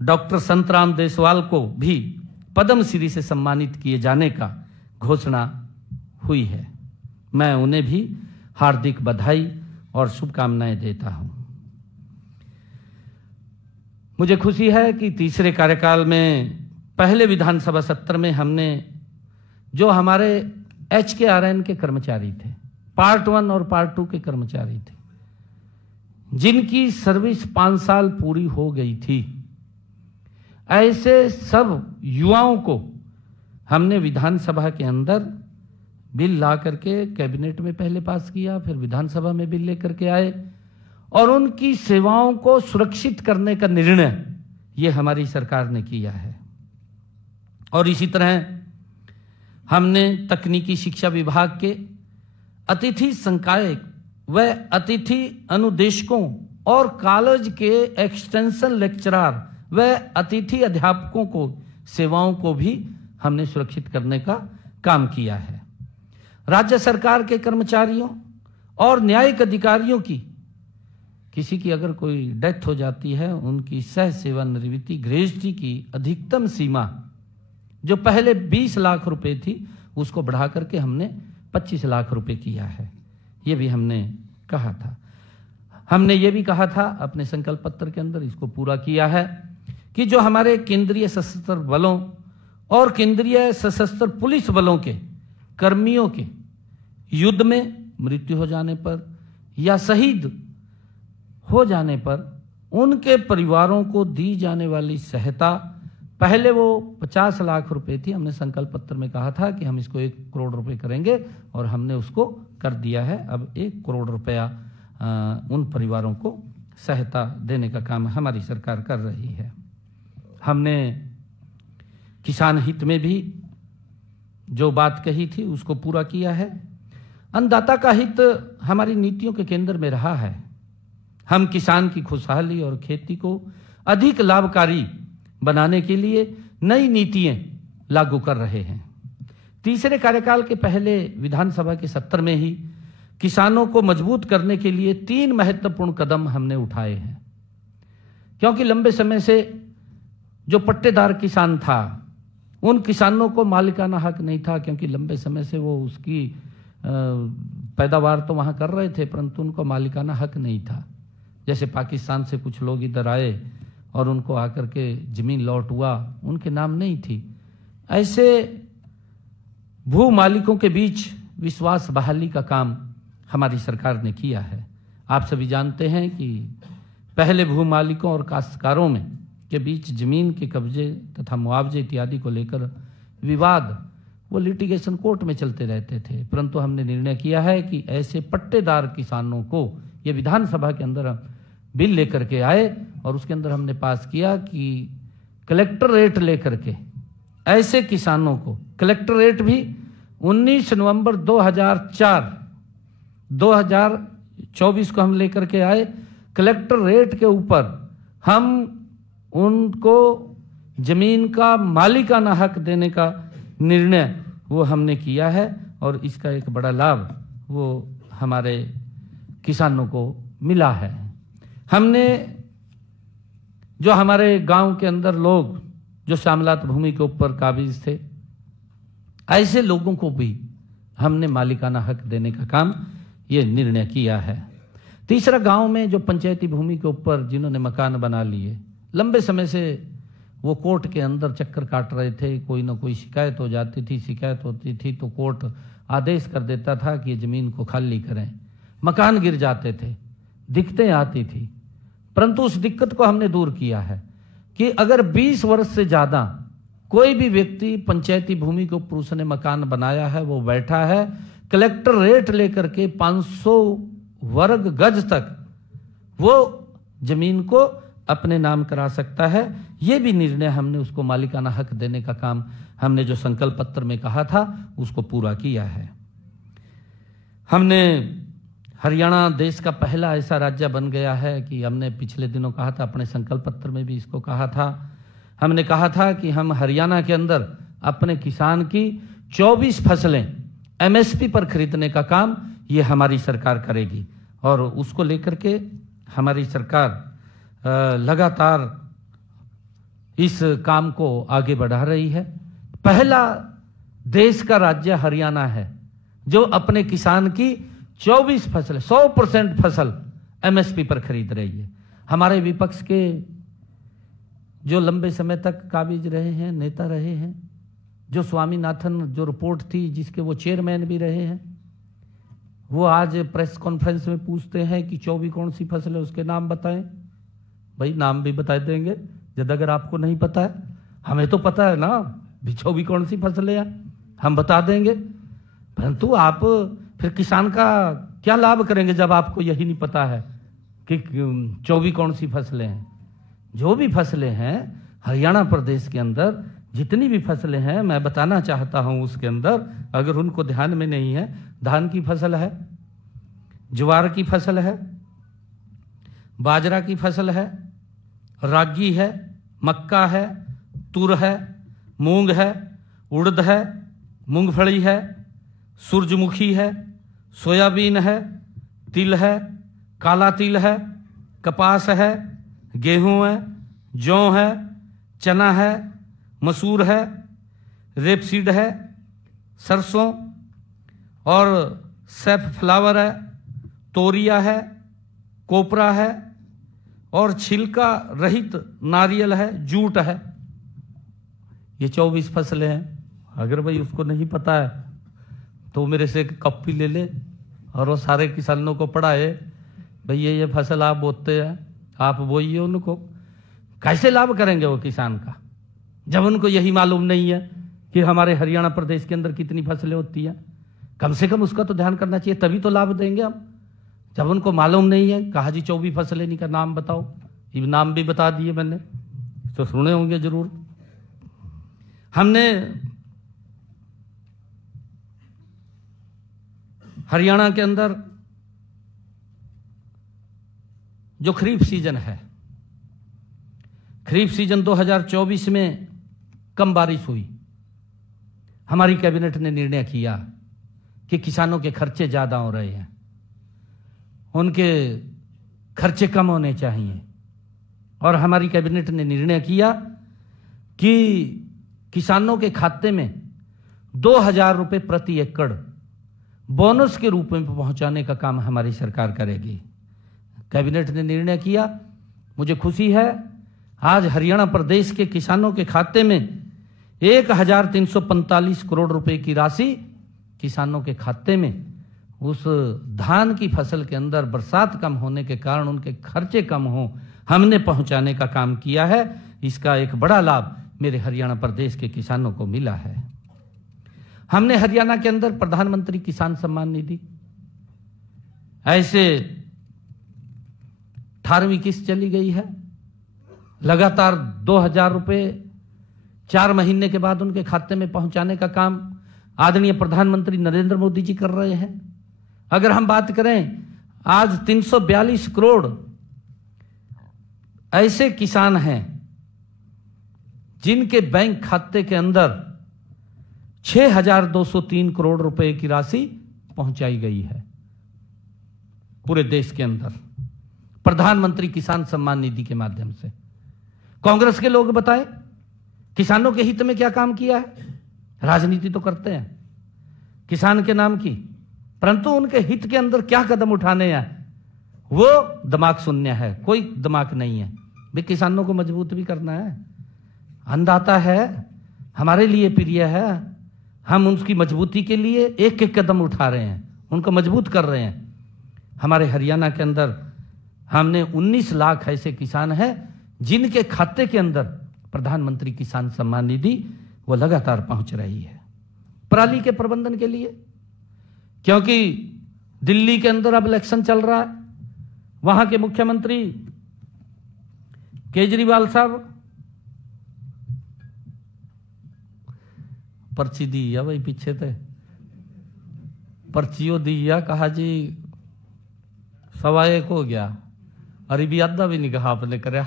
डॉक्टर संतराम देसवाल को भी पद्म श्री से सम्मानित किए जाने का घोषणा हुई है। मैं उन्हें भी हार्दिक बधाई और शुभकामनाएं देता हूं। मुझे खुशी है कि तीसरे कार्यकाल में पहले विधानसभा सत्र में हमने जो हमारे HKRN के कर्मचारी थे, पार्ट 1 और पार्ट 2 के कर्मचारी थे, जिनकी सर्विस 5 साल पूरी हो गई थी, ऐसे सब युवाओं को हमने विधानसभा के अंदर बिल ला करके कैबिनेट में पहले पास किया, फिर विधानसभा में बिल लेकर के आए और उनकी सेवाओं को सुरक्षित करने का निर्णय ये हमारी सरकार ने किया है। और इसी तरह हमने तकनीकी शिक्षा विभाग के अतिथि संकाय व अतिथि अनुदेशकों और कॉलेज के एक्सटेंशन लेक्चरर व अतिथि अध्यापकों को सेवाओं को भी हमने सुरक्षित करने का काम किया है। राज्य सरकार के कर्मचारियों और न्यायिक अधिकारियों की किसी की अगर कोई डेथ हो जाती है, उनकी सह सेवानिवृत्ति ग्रेजुटी की अधिकतम सीमा जो पहले 20 लाख रुपए थी उसको बढ़ा करके हमने 25 लाख रुपए किया है। ये भी हमने कहा था। हमने ये भी कहा था अपने संकल्प पत्र के अंदर, इसको पूरा किया है कि जो हमारे केंद्रीय सशस्त्र बलों और केंद्रीय सशस्त्र पुलिस बलों के कर्मियों के युद्ध में मृत्यु हो जाने पर या शहीद हो जाने पर उनके परिवारों को दी जाने वाली सहायता, पहले वो 50 लाख रुपए थी, हमने संकल्प पत्र में कहा था कि हम इसको 1 करोड़ रुपए करेंगे और हमने उसको कर दिया है। अब 1 करोड़ रुपया उन परिवारों को सहायता देने का काम हमारी सरकार कर रही है। हमने किसान हित में भी जो बात कही थी उसको पूरा किया है। अन्नदाता का हित हमारी नीतियों के केंद्र में रहा है। हम किसान की खुशहाली और खेती को अधिक लाभकारी बनाने के लिए नई नीतियां लागू कर रहे हैं। तीसरे कार्यकाल के पहले विधानसभा के सत्र में ही किसानों को मजबूत करने के लिए 3 महत्वपूर्ण कदम हमने उठाए हैं। क्योंकि लंबे समय से जो पट्टेदार किसान था, उन किसानों को मालिकाना हक नहीं था, क्योंकि लंबे समय से वो उसकी पैदावार तो वहां कर रहे थे परंतु उनको मालिकाना हक नहीं था। जैसे पाकिस्तान से कुछ लोग इधर आए और उनको आकर के जमीन लौट हुआ, उनके नाम नहीं थी। ऐसे भू मालिकों के बीच विश्वास बहाली का काम हमारी सरकार ने किया है। आप सभी जानते हैं कि पहले भू मालिकों और काश्तकारों में के बीच जमीन के कब्जे तथा मुआवजे इत्यादि को लेकर विवाद वो लिटिगेशन कोर्ट में चलते रहते थे, परंतु हमने निर्णय किया है कि ऐसे पट्टेदार किसानों को, ये विधानसभा के अंदर बिल लेकर के आए और उसके अंदर हमने पास किया कि कलेक्टर रेट लेकर के ऐसे किसानों को, कलेक्टर रेट भी 19 नवंबर 2024 को हम लेकर के आए। कलेक्टर रेट के ऊपर हम उनको जमीन का मालिकाना हक देने का निर्णय वो हमने किया है और इसका एक बड़ा लाभ वो हमारे किसानों को मिला है। हमने जो हमारे गांव के अंदर लोग जो श्यामलात भूमि के ऊपर काबिज थे, ऐसे लोगों को भी हमने मालिकाना हक देने का काम ये निर्णय किया है। तीसरा, गांव में जो पंचायती भूमि के ऊपर जिन्होंने मकान बना लिए, लंबे समय से वो कोर्ट के अंदर चक्कर काट रहे थे, कोई ना कोई शिकायत हो जाती थी, शिकायत होती थी तो कोर्ट आदेश कर देता था कि ये जमीन को खाली करें, मकान गिर जाते थे, दिक्कतें आती थी। परंतु उस दिक्कत को हमने दूर किया है कि अगर 20 वर्ष से ज्यादा कोई भी व्यक्ति पंचायती भूमि के ऊपर उसने मकान बनाया है, वो बैठा है, कलेक्टर रेट लेकर के 500 वर्ग गज तक वो जमीन को अपने नाम करा सकता है। ये भी निर्णय हमने उसको मालिकाना हक देने का काम हमने जो संकल्प पत्र में कहा था उसको पूरा किया है। हमने हरियाणा देश का पहला ऐसा राज्य बन गया है कि हमने पिछले दिनों कहा था, अपने संकल्प पत्र में भी इसको कहा था, हमने कहा था कि हम हरियाणा के अंदर अपने किसान की 24 फसलें एमएसपी पर खरीदने का काम ये हमारी सरकार करेगी और उसको लेकर के हमारी सरकार लगातार इस काम को आगे बढ़ा रही है। पहला देश का राज्य हरियाणा है जो अपने किसान की 24 फसलें 100% फसल एमएसपी पर खरीद रही है। हमारे विपक्ष के जो लंबे समय तक काबिज रहे हैं, नेता रहे हैं, जो स्वामीनाथन जो रिपोर्ट थी जिसके वो चेयरमैन भी रहे हैं, वो आज प्रेस कॉन्फ्रेंस में पूछते हैं कि 24 कौन सी फसल है, उसके नाम बताएं। भाई नाम भी बता देंगे जब अगर आपको नहीं पता है, हमें तो पता है ना 24 कौन सी फसल है, हम बता देंगे। परंतु आप फिर किसान का क्या लाभ करेंगे जब आपको यही नहीं पता है कि 24 कौन सी फसलें हैं। जो भी फसलें हैं हरियाणा प्रदेश के अंदर, जितनी भी फसलें हैं मैं बताना चाहता हूं उसके अंदर, अगर उनको ध्यान में नहीं है, धान की फसल है, ज्वार की फसल है, बाजरा की फसल है, रागी है, मक्का है, तुर है, मूंग है, उड़द है, मूंगफली है, सूरजमुखी है, सोयाबीन है, तिल है, काला तिल है, कपास है, गेहूं है, जौ है, चना है, मसूर है, रेपसीड है, सरसों और सैफफ्लावर है, तोरिया है, कोपरा है और छिलका रहित नारियल है, जूट है। ये 24 फसलें हैं। अगर भाई उसको नहीं पता है तो मेरे से एक कॉपी ले ले और वो सारे किसानों को पढ़ाए, भाई ये फसल आप बोते हैं, आप बोइए उनको। कैसे लाभ करेंगे वो किसान का जब उनको यही मालूम नहीं है कि हमारे हरियाणा प्रदेश के अंदर कितनी फसलें होती हैं। कम से कम उसका तो ध्यान करना चाहिए, तभी तो लाभ देंगे हम। जब उनको मालूम नहीं है, कहा जी 24 फसलें नहीं का नाम बताओ, ये नाम भी बता दिए मैंने, तो सुने होंगे जरूर। हमने हरियाणा के अंदर जो खरीफ सीजन है, खरीफ सीजन 2024 में कम बारिश हुई। हमारी कैबिनेट ने निर्णय किया कि किसानों के खर्चे ज्यादा हो रहे हैं, उनके खर्चे कम होने चाहिए। और हमारी कैबिनेट ने निर्णय किया कि किसानों के खाते में 2000 रुपए प्रति एकड़ बोनस के रूप में पहुंचाने का काम हमारी सरकार करेगी। कैबिनेट ने निर्णय किया, मुझे खुशी है, आज हरियाणा प्रदेश के किसानों के खाते में 1345 करोड़ रुपए की राशि किसानों के खाते में उस धान की फसल के अंदर बरसात कम होने के कारण उनके खर्चे कम हो, हमने पहुंचाने का काम किया है। इसका एक बड़ा लाभ मेरे हरियाणा प्रदेश के किसानों को मिला है। हमने हरियाणा के अंदर प्रधानमंत्री किसान सम्मान निधि, ऐसे 18वीं किस्त चली गई है। लगातार 2000 रुपए 4 महीने के बाद उनके खाते में पहुंचाने का काम आदरणीय प्रधानमंत्री नरेंद्र मोदी जी कर रहे हैं। अगर हम बात करें, आज 342 करोड़ ऐसे किसान हैं जिनके बैंक खाते के अंदर 6203 करोड़ रुपए की राशि पहुंचाई गई है पूरे देश के अंदर प्रधानमंत्री किसान सम्मान निधि के माध्यम से। कांग्रेस के लोग बताएं किसानों के हित में क्या काम किया है। राजनीति तो करते हैं किसान के नाम की, परंतु उनके हित के अंदर क्या कदम उठाने हैं वो दिमाग शून्य है, कोई दिमाग नहीं है। भी किसानों को मजबूत भी करना है, अन्नदाता है, हमारे लिए प्रिय है, हम उनकी मजबूती के लिए एक एक कदम उठा रहे हैं, उनको मजबूत कर रहे हैं। हमारे हरियाणा के अंदर हमने 19 लाख ऐसे किसान हैं जिनके खाते के अंदर प्रधानमंत्री किसान सम्मान निधि वो लगातार पहुंच रही है। पराली के प्रबंधन के लिए, क्योंकि दिल्ली के अंदर अब इलेक्शन चल रहा है, वहां के मुख्यमंत्री केजरीवाल साहब पर्ची दी है भाई, पीछे थे पर्चियों दी है, कहा जी 1:15 हो गया, अरे भी आधा भी नहीं कहा आपने करया।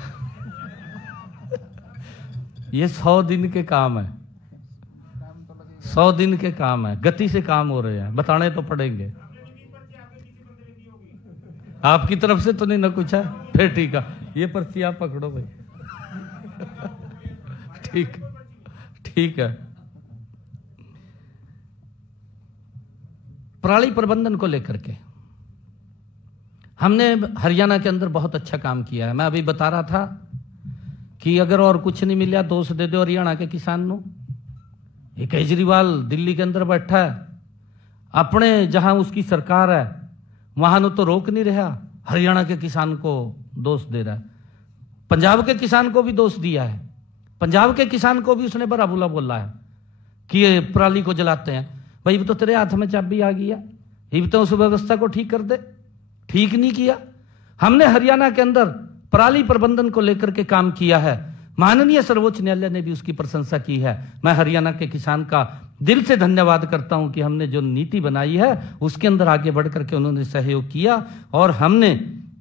ये 100 दिन के काम है, 100 दिन के काम है, गति से काम हो रहे हैं, बताने तो पड़ेंगे। आपकी तरफ से तो नहीं ना कुछ है, फिर ठीक है, ये पर्ची आप पकड़ो भाई। ठीक ठीक है। पराली प्रबंधन को लेकर के हमने हरियाणा के अंदर बहुत अच्छा काम किया है। मैं अभी बता रहा था कि अगर और कुछ नहीं मिला दोष दे दो हरियाणा के किसान नो। ये केजरीवाल दिल्ली के अंदर बैठा है, अपने जहां उसकी सरकार है वहां तो रोक नहीं रहा, हरियाणा के किसान को दोष दे रहा है। पंजाब के किसान को भी दोष दिया है, पंजाब के किसान को भी उसने बड़ा बुला बोला है कि ये पराली को जलाते हैं। भाई तो तेरे हाथ में चाबी आ गया, ये तो उस व्यवस्था को ठीक कर दे, ठीक नहीं किया। हमने हरियाणा के अंदर पराली प्रबंधन को लेकर के काम किया है, माननीय सर्वोच्च न्यायालय ने भी उसकी प्रशंसा की है। मैं हरियाणा के किसान का दिल से धन्यवाद करता हूं कि हमने जो नीति बनाई है उसके अंदर आगे बढ़ करके उन्होंने सहयोग किया और हमने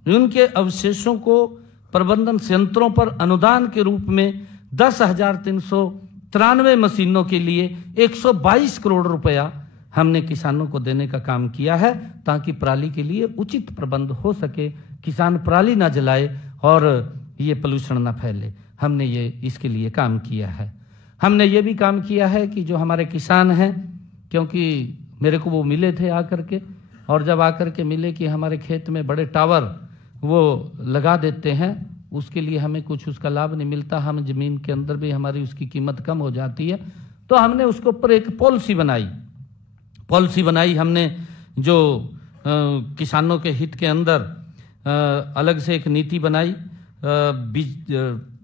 उनके अवशेषों को प्रबंधन संयंत्रों पर अनुदान के रूप में 10,393 मशीनों के लिए 122 करोड़ रुपया हमने किसानों को देने का काम किया है, ताकि पराली के लिए उचित प्रबंध हो सके, किसान पराली ना जलाए और ये पोल्यूशन ना फैले। हमने ये इसके लिए काम किया है। हमने ये भी काम किया है कि जो हमारे किसान हैं, क्योंकि मेरे को वो मिले थे आकर के, और जब आकर के मिले कि हमारे खेत में बड़े टावर वो लगा देते हैं, उसके लिए हमें कुछ उसका लाभ नहीं मिलता, हम जमीन के अंदर भी हमारी उसकी कीमत कम हो जाती है। तो हमने उसके ऊपर एक पॉलिसी बनाई हमने, जो किसानों के हित के अंदर अलग से एक नीति बनाई।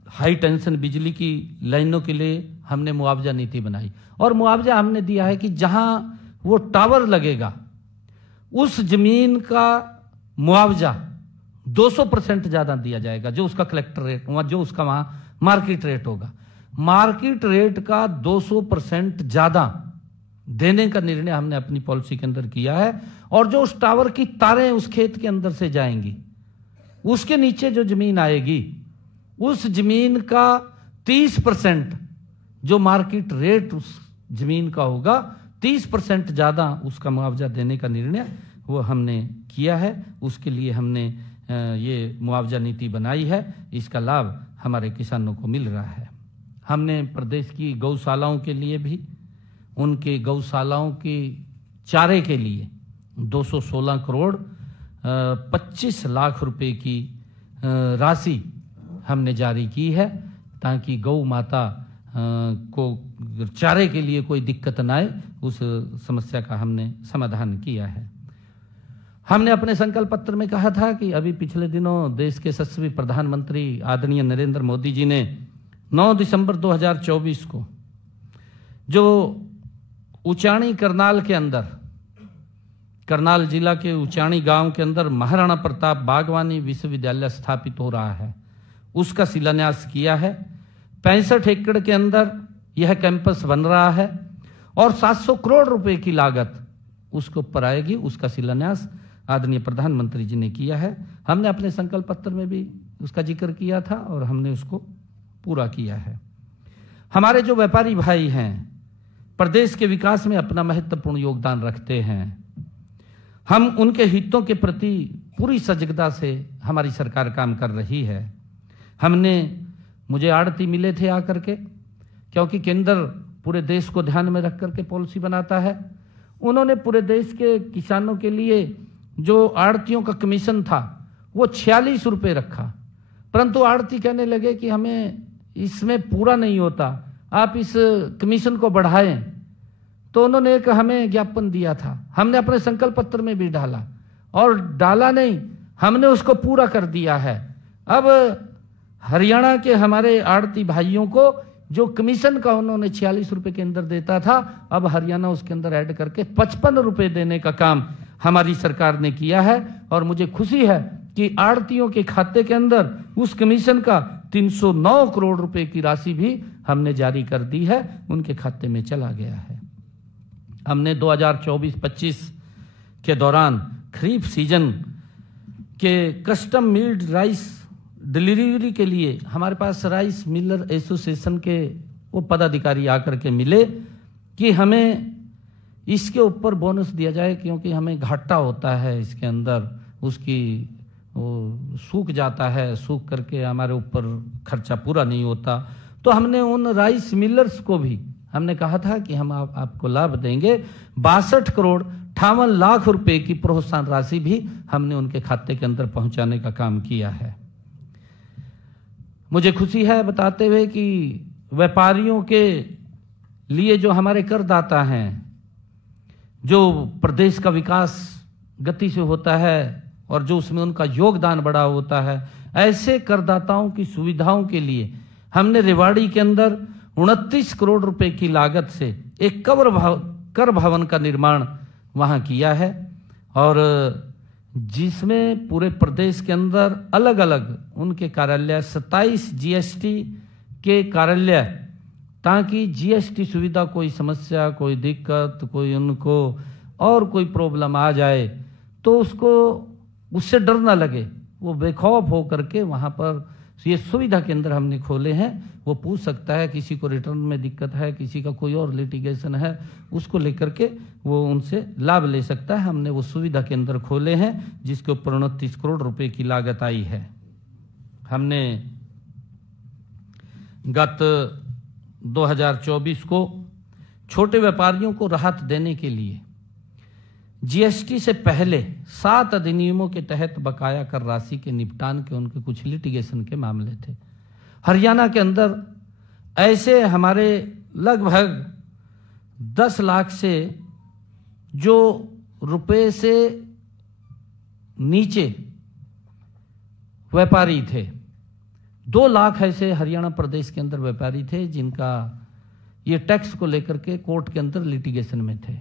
हाई टेंशन बिजली की लाइनों के लिए हमने मुआवजा नीति बनाई, और मुआवजा हमने दिया है कि जहां वो टावर लगेगा उस जमीन का मुआवजा 200% ज्यादा दिया जाएगा, जो उसका कलेक्टर रेट, जो उसका वहां मार्केट रेट होगा, मार्केट रेट का 200% ज्यादा देने का निर्णय हमने अपनी पॉलिसी के अंदर किया है। और जो उस टावर की तारें उस खेत के अंदर से जाएंगी, उसके नीचे जो जमीन आएगी, उस जमीन का 30% जो मार्केट रेट उस जमीन का होगा, 30% ज्यादा उसका मुआवजा देने का निर्णय वो हमने किया है। उसके लिए हमने ये मुआवजा नीति बनाई है। इसका लाभ हमारे किसानों को मिल रहा है। हमने प्रदेश की गौशालाओं के लिए भी, उनके गौशालाओं के चारे के लिए 216 करोड़ 25 लाख रुपए की राशि हमने जारी की है, ताकि गौ माता को चारे के लिए कोई दिक्कत ना आए, उस समस्या का हमने समाधान किया है। हमने अपने संकल्प पत्र में कहा था कि अभी पिछले दिनों देश के यशस्वी प्रधानमंत्री आदरणीय नरेंद्र मोदी जी ने 9 दिसंबर 2024 को जो उचाणी करनाल के अंदर, करनाल जिला के उचाणी गांव के अंदर महाराणा प्रताप बागवानी विश्वविद्यालय स्थापित हो रहा है, उसका शिलान्यास किया है। 65 एकड़ के अंदर यह कैंपस बन रहा है और 700 करोड़ रुपए की लागत उसके ऊपर आएगी। उसका शिलान्यास आदरणीय प्रधानमंत्री जी ने किया है। हमने अपने संकल्प पत्र में भी उसका जिक्र किया था और हमने उसको पूरा किया है। हमारे जो व्यापारी भाई हैं, प्रदेश के विकास में अपना महत्वपूर्ण योगदान रखते हैं। हम उनके हितों के प्रति पूरी सजगता से हमारी सरकार काम कर रही है। मुझे आड़ती मिले थे आकर के, क्योंकि केंद्र पूरे देश को ध्यान में रख करके पॉलिसी बनाता है। उन्होंने पूरे देश के किसानों के लिए जो आड़तियों का कमीशन था वो 46 रुपए रखा, परंतु आड़ती कहने लगे कि हमें इसमें पूरा नहीं होता, आप इस कमीशन को बढ़ाएं। तो उन्होंने एक हमें ज्ञापन दिया था, हमने अपने संकल्प पत्र में भी डाला, और डाला नहीं, हमने उसको पूरा कर दिया है। अब हरियाणा के हमारे आड़ती भाइयों को जो कमीशन का उन्होंने 46 रुपए के अंदर देता था, अब हरियाणा उसके अंदर ऐड करके 55 रुपए देने का काम हमारी सरकार ने किया है। और मुझे खुशी है कि आड़तियों के खाते के अंदर उस कमीशन का 309 करोड़ रुपए की राशि भी हमने जारी कर दी है, उनके खाते में चला गया है। हमने 2024-25 के दौरान खरीफ सीजन के कस्टम मिल्ड राइस डिलीवरी के लिए हमारे पास राइस मिलर एसोसिएशन के वो पदाधिकारी आकर के मिले कि हमें इसके ऊपर बोनस दिया जाए, क्योंकि हमें घाटा होता है इसके अंदर, उसकी सूख जाता है, सूख करके हमारे ऊपर खर्चा पूरा नहीं होता। तो हमने उन राइस मिलर्स को भी हमने कहा था कि हम आपको लाभ देंगे। 62 करोड़ 58 लाख रुपए की प्रोत्साहन राशि भी हमने उनके खाते के अंदर पहुंचाने का काम किया है। मुझे खुशी है बताते हुए कि व्यापारियों के लिए जो हमारे करदाता हैं, जो प्रदेश का विकास गति से होता है और जो उसमें उनका योगदान बड़ा होता है, ऐसे करदाताओं की सुविधाओं के लिए हमने रेवाड़ी के अंदर 29 करोड़ रुपए की लागत से एक कर भवन का निर्माण वहां किया है, और जिसमें पूरे प्रदेश के अंदर अलग अलग उनके कार्यालय 27 जीएसटी के कार्यालय, ताकि जीएसटी सुविधा, कोई समस्या, कोई दिक्कत, कोई उनको और कोई प्रॉब्लम आ जाए तो उससे डर ना लगे, वो बेखौफ हो करके वहां पर ये सुविधा केंद्र हमने खोले हैं। वो पूछ सकता है, किसी को रिटर्न में दिक्कत है, किसी का कोई और लिटिगेशन है, उसको लेकर के वो उनसे लाभ ले सकता है। हमने वो सुविधा केंद्र खोले हैं जिसके ऊपर 29 करोड़ रुपए की लागत आई है। हमने गत 2024 को छोटे व्यापारियों को राहत देने के लिए जीएसटी से पहले 7 अधिनियमों के तहत बकाया कर राशि के निपटान के उनके कुछ लिटिगेशन के मामले थे। हरियाणा के अंदर ऐसे हमारे लगभग 10 लाख से जो रुपए से नीचे व्यापारी थे, 2 लाख ऐसे हरियाणा प्रदेश के अंदर व्यापारी थे जिनका ये टैक्स को लेकर के कोर्ट के अंदर लिटिगेशन में थे।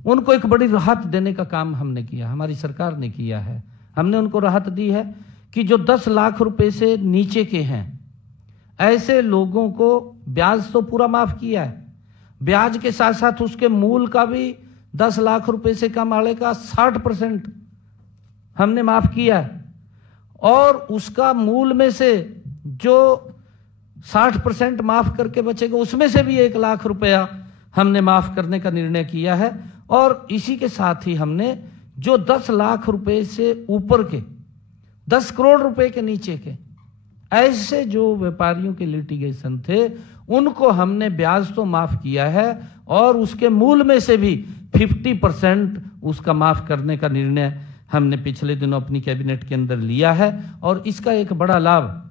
उनको एक बड़ी राहत देने का काम हमने किया, हमारी सरकार ने किया है। हमने उनको राहत दी है कि जो 10 लाख रुपए से नीचे के हैं ऐसे लोगों को ब्याज तो पूरा माफ किया है, ब्याज के साथ साथ उसके मूल का भी 10 लाख रुपए से कम आने का 60% हमने माफ किया है, और उसका मूल में से जो 60% माफ करके बचेगा उसमें से भी 1 लाख रुपया हमने माफ करने का निर्णय किया है। और इसी के साथ ही हमने जो 10 लाख रुपए से ऊपर के 10 करोड़ रुपए के नीचे के ऐसे जो व्यापारियों के लिटिगेशन थे उनको हमने ब्याज तो माफ किया है और उसके मूल में से भी 50% उसका माफ करने का निर्णय हमने पिछले दिनों अपनी कैबिनेट के अंदर लिया है। और इसका एक बड़ा लाभ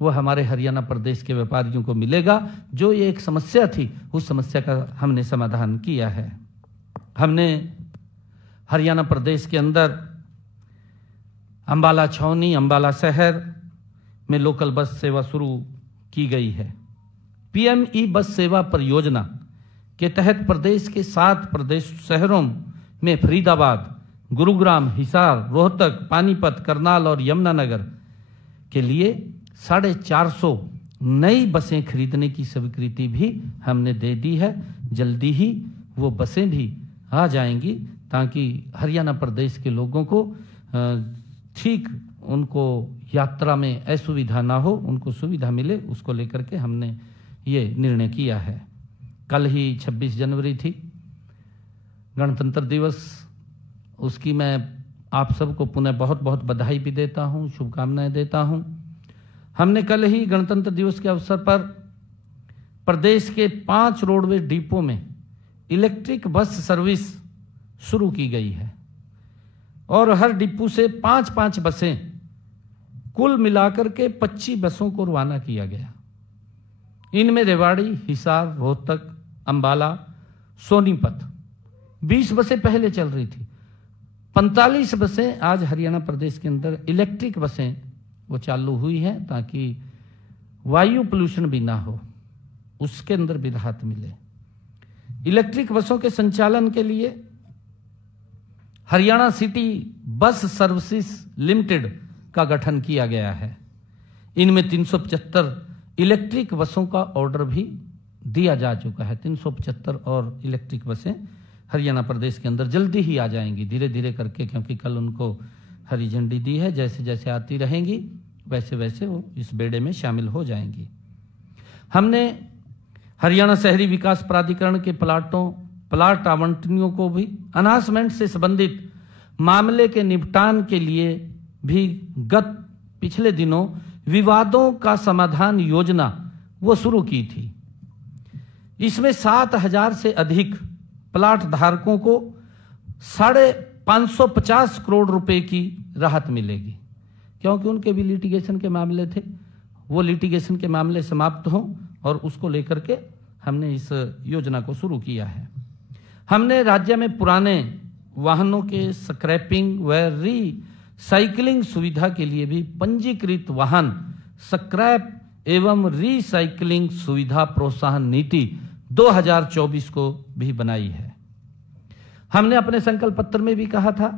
वो हमारे हरियाणा प्रदेश के व्यापारियों को मिलेगा। जो ये एक समस्या थी उस समस्या का हमने समाधान किया है। हमने हरियाणा प्रदेश के अंदर अंबाला छावनी, अंबाला शहर में लोकल बस सेवा शुरू की गई है। पीएमई बस सेवा परियोजना के तहत प्रदेश के 7 प्रदेश शहरों में फरीदाबाद, गुरुग्राम, हिसार, रोहतक, पानीपत, करनाल और यमुनानगर के लिए 450 नई बसें खरीदने की स्वीकृति भी हमने दे दी है। जल्दी ही वो बसें भी आ जाएंगी ताकि हरियाणा प्रदेश के लोगों को ठीक उनको यात्रा में असुविधा ना हो, उनको सुविधा मिले, उसको लेकर के हमने ये निर्णय किया है। कल ही 26 जनवरी थी, गणतंत्र दिवस। उसकी मैं आप सबको पुनः बहुत बहुत बधाई भी देता हूँ, शुभकामनाएं देता हूँ। हमने कल ही गणतंत्र दिवस के अवसर पर प्रदेश के 5 रोडवेज डिपो में इलेक्ट्रिक बस सर्विस शुरू की गई है और हर डिपो से 5-5 बसें, कुल मिलाकर के 25 बसों को रवाना किया गया। इनमें रेवाड़ी, हिसार, रोहतक, अंबाला, सोनीपत 20 बसें पहले चल रही थी। 45 बसें आज हरियाणा प्रदेश के अंदर इलेक्ट्रिक बसें वो चालू हुई हैं ताकि वायु पोल्यूशन भी ना हो, उसके अंदर भी राहत मिले। इलेक्ट्रिक बसों के संचालन के लिए Haryana city bus services limited का गठन किया गया है। इनमें 375 इलेक्ट्रिक बसों का ऑर्डर भी दिया जा चुका है। 375 और इलेक्ट्रिक बसें हरियाणा प्रदेश के अंदर जल्दी ही आ जाएंगी, धीरे धीरे करके, क्योंकि कल उनको हरी झंडी दी है। जैसे जैसे आती रहेंगी वैसे वैसे वो इस बेड़े में शामिल हो जाएंगी। हमने हरियाणा शहरी विकास प्राधिकरण के प्लाट आवंटनियों को भी अनाउंसमेंट से संबंधित मामले के निपटान के लिए भी पिछले दिनों विवादों का समाधान योजना वो शुरू की थी। इसमें 7,000 से अधिक प्लाट धारकों को 550 करोड़ रुपए की राहत मिलेगी, क्योंकि उनके भी लिटिगेशन के मामले थे। वो लिटिगेशन के मामले समाप्त हों और उसको लेकर के हमने इस योजना को शुरू किया है। हमने राज्य में पुराने वाहनों के स्क्रैपिंग व रीसाइक्लिंग सुविधा के लिए भी पंजीकृत वाहन स्क्रैप एवं रीसाइक्लिंग सुविधा प्रोत्साहन नीति 2024 को भी बनाई है। हमने अपने संकल्प पत्र में भी कहा था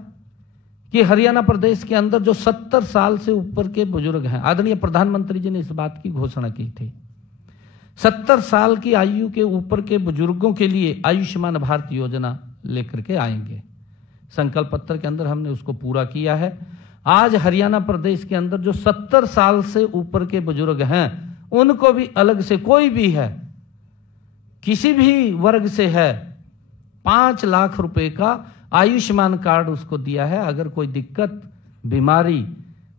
कि हरियाणा प्रदेश के अंदर जो 70 साल से ऊपर के बुजुर्ग हैं, आदरणीय प्रधानमंत्री जी ने इस बात की घोषणा की थी, 70 साल की आयु के ऊपर के बुजुर्गों के लिए आयुष्मान भारत योजना लेकर के आएंगे। संकल्प पत्र के अंदर हमने उसको पूरा किया है। आज हरियाणा प्रदेश के अंदर जो 70 साल से ऊपर के बुजुर्ग हैं उनको भी अलग से, कोई भी है, किसी भी वर्ग से है, 5 लाख रुपए का आयुष्मान कार्ड उसको दिया है। अगर कोई दिक्कत बीमारी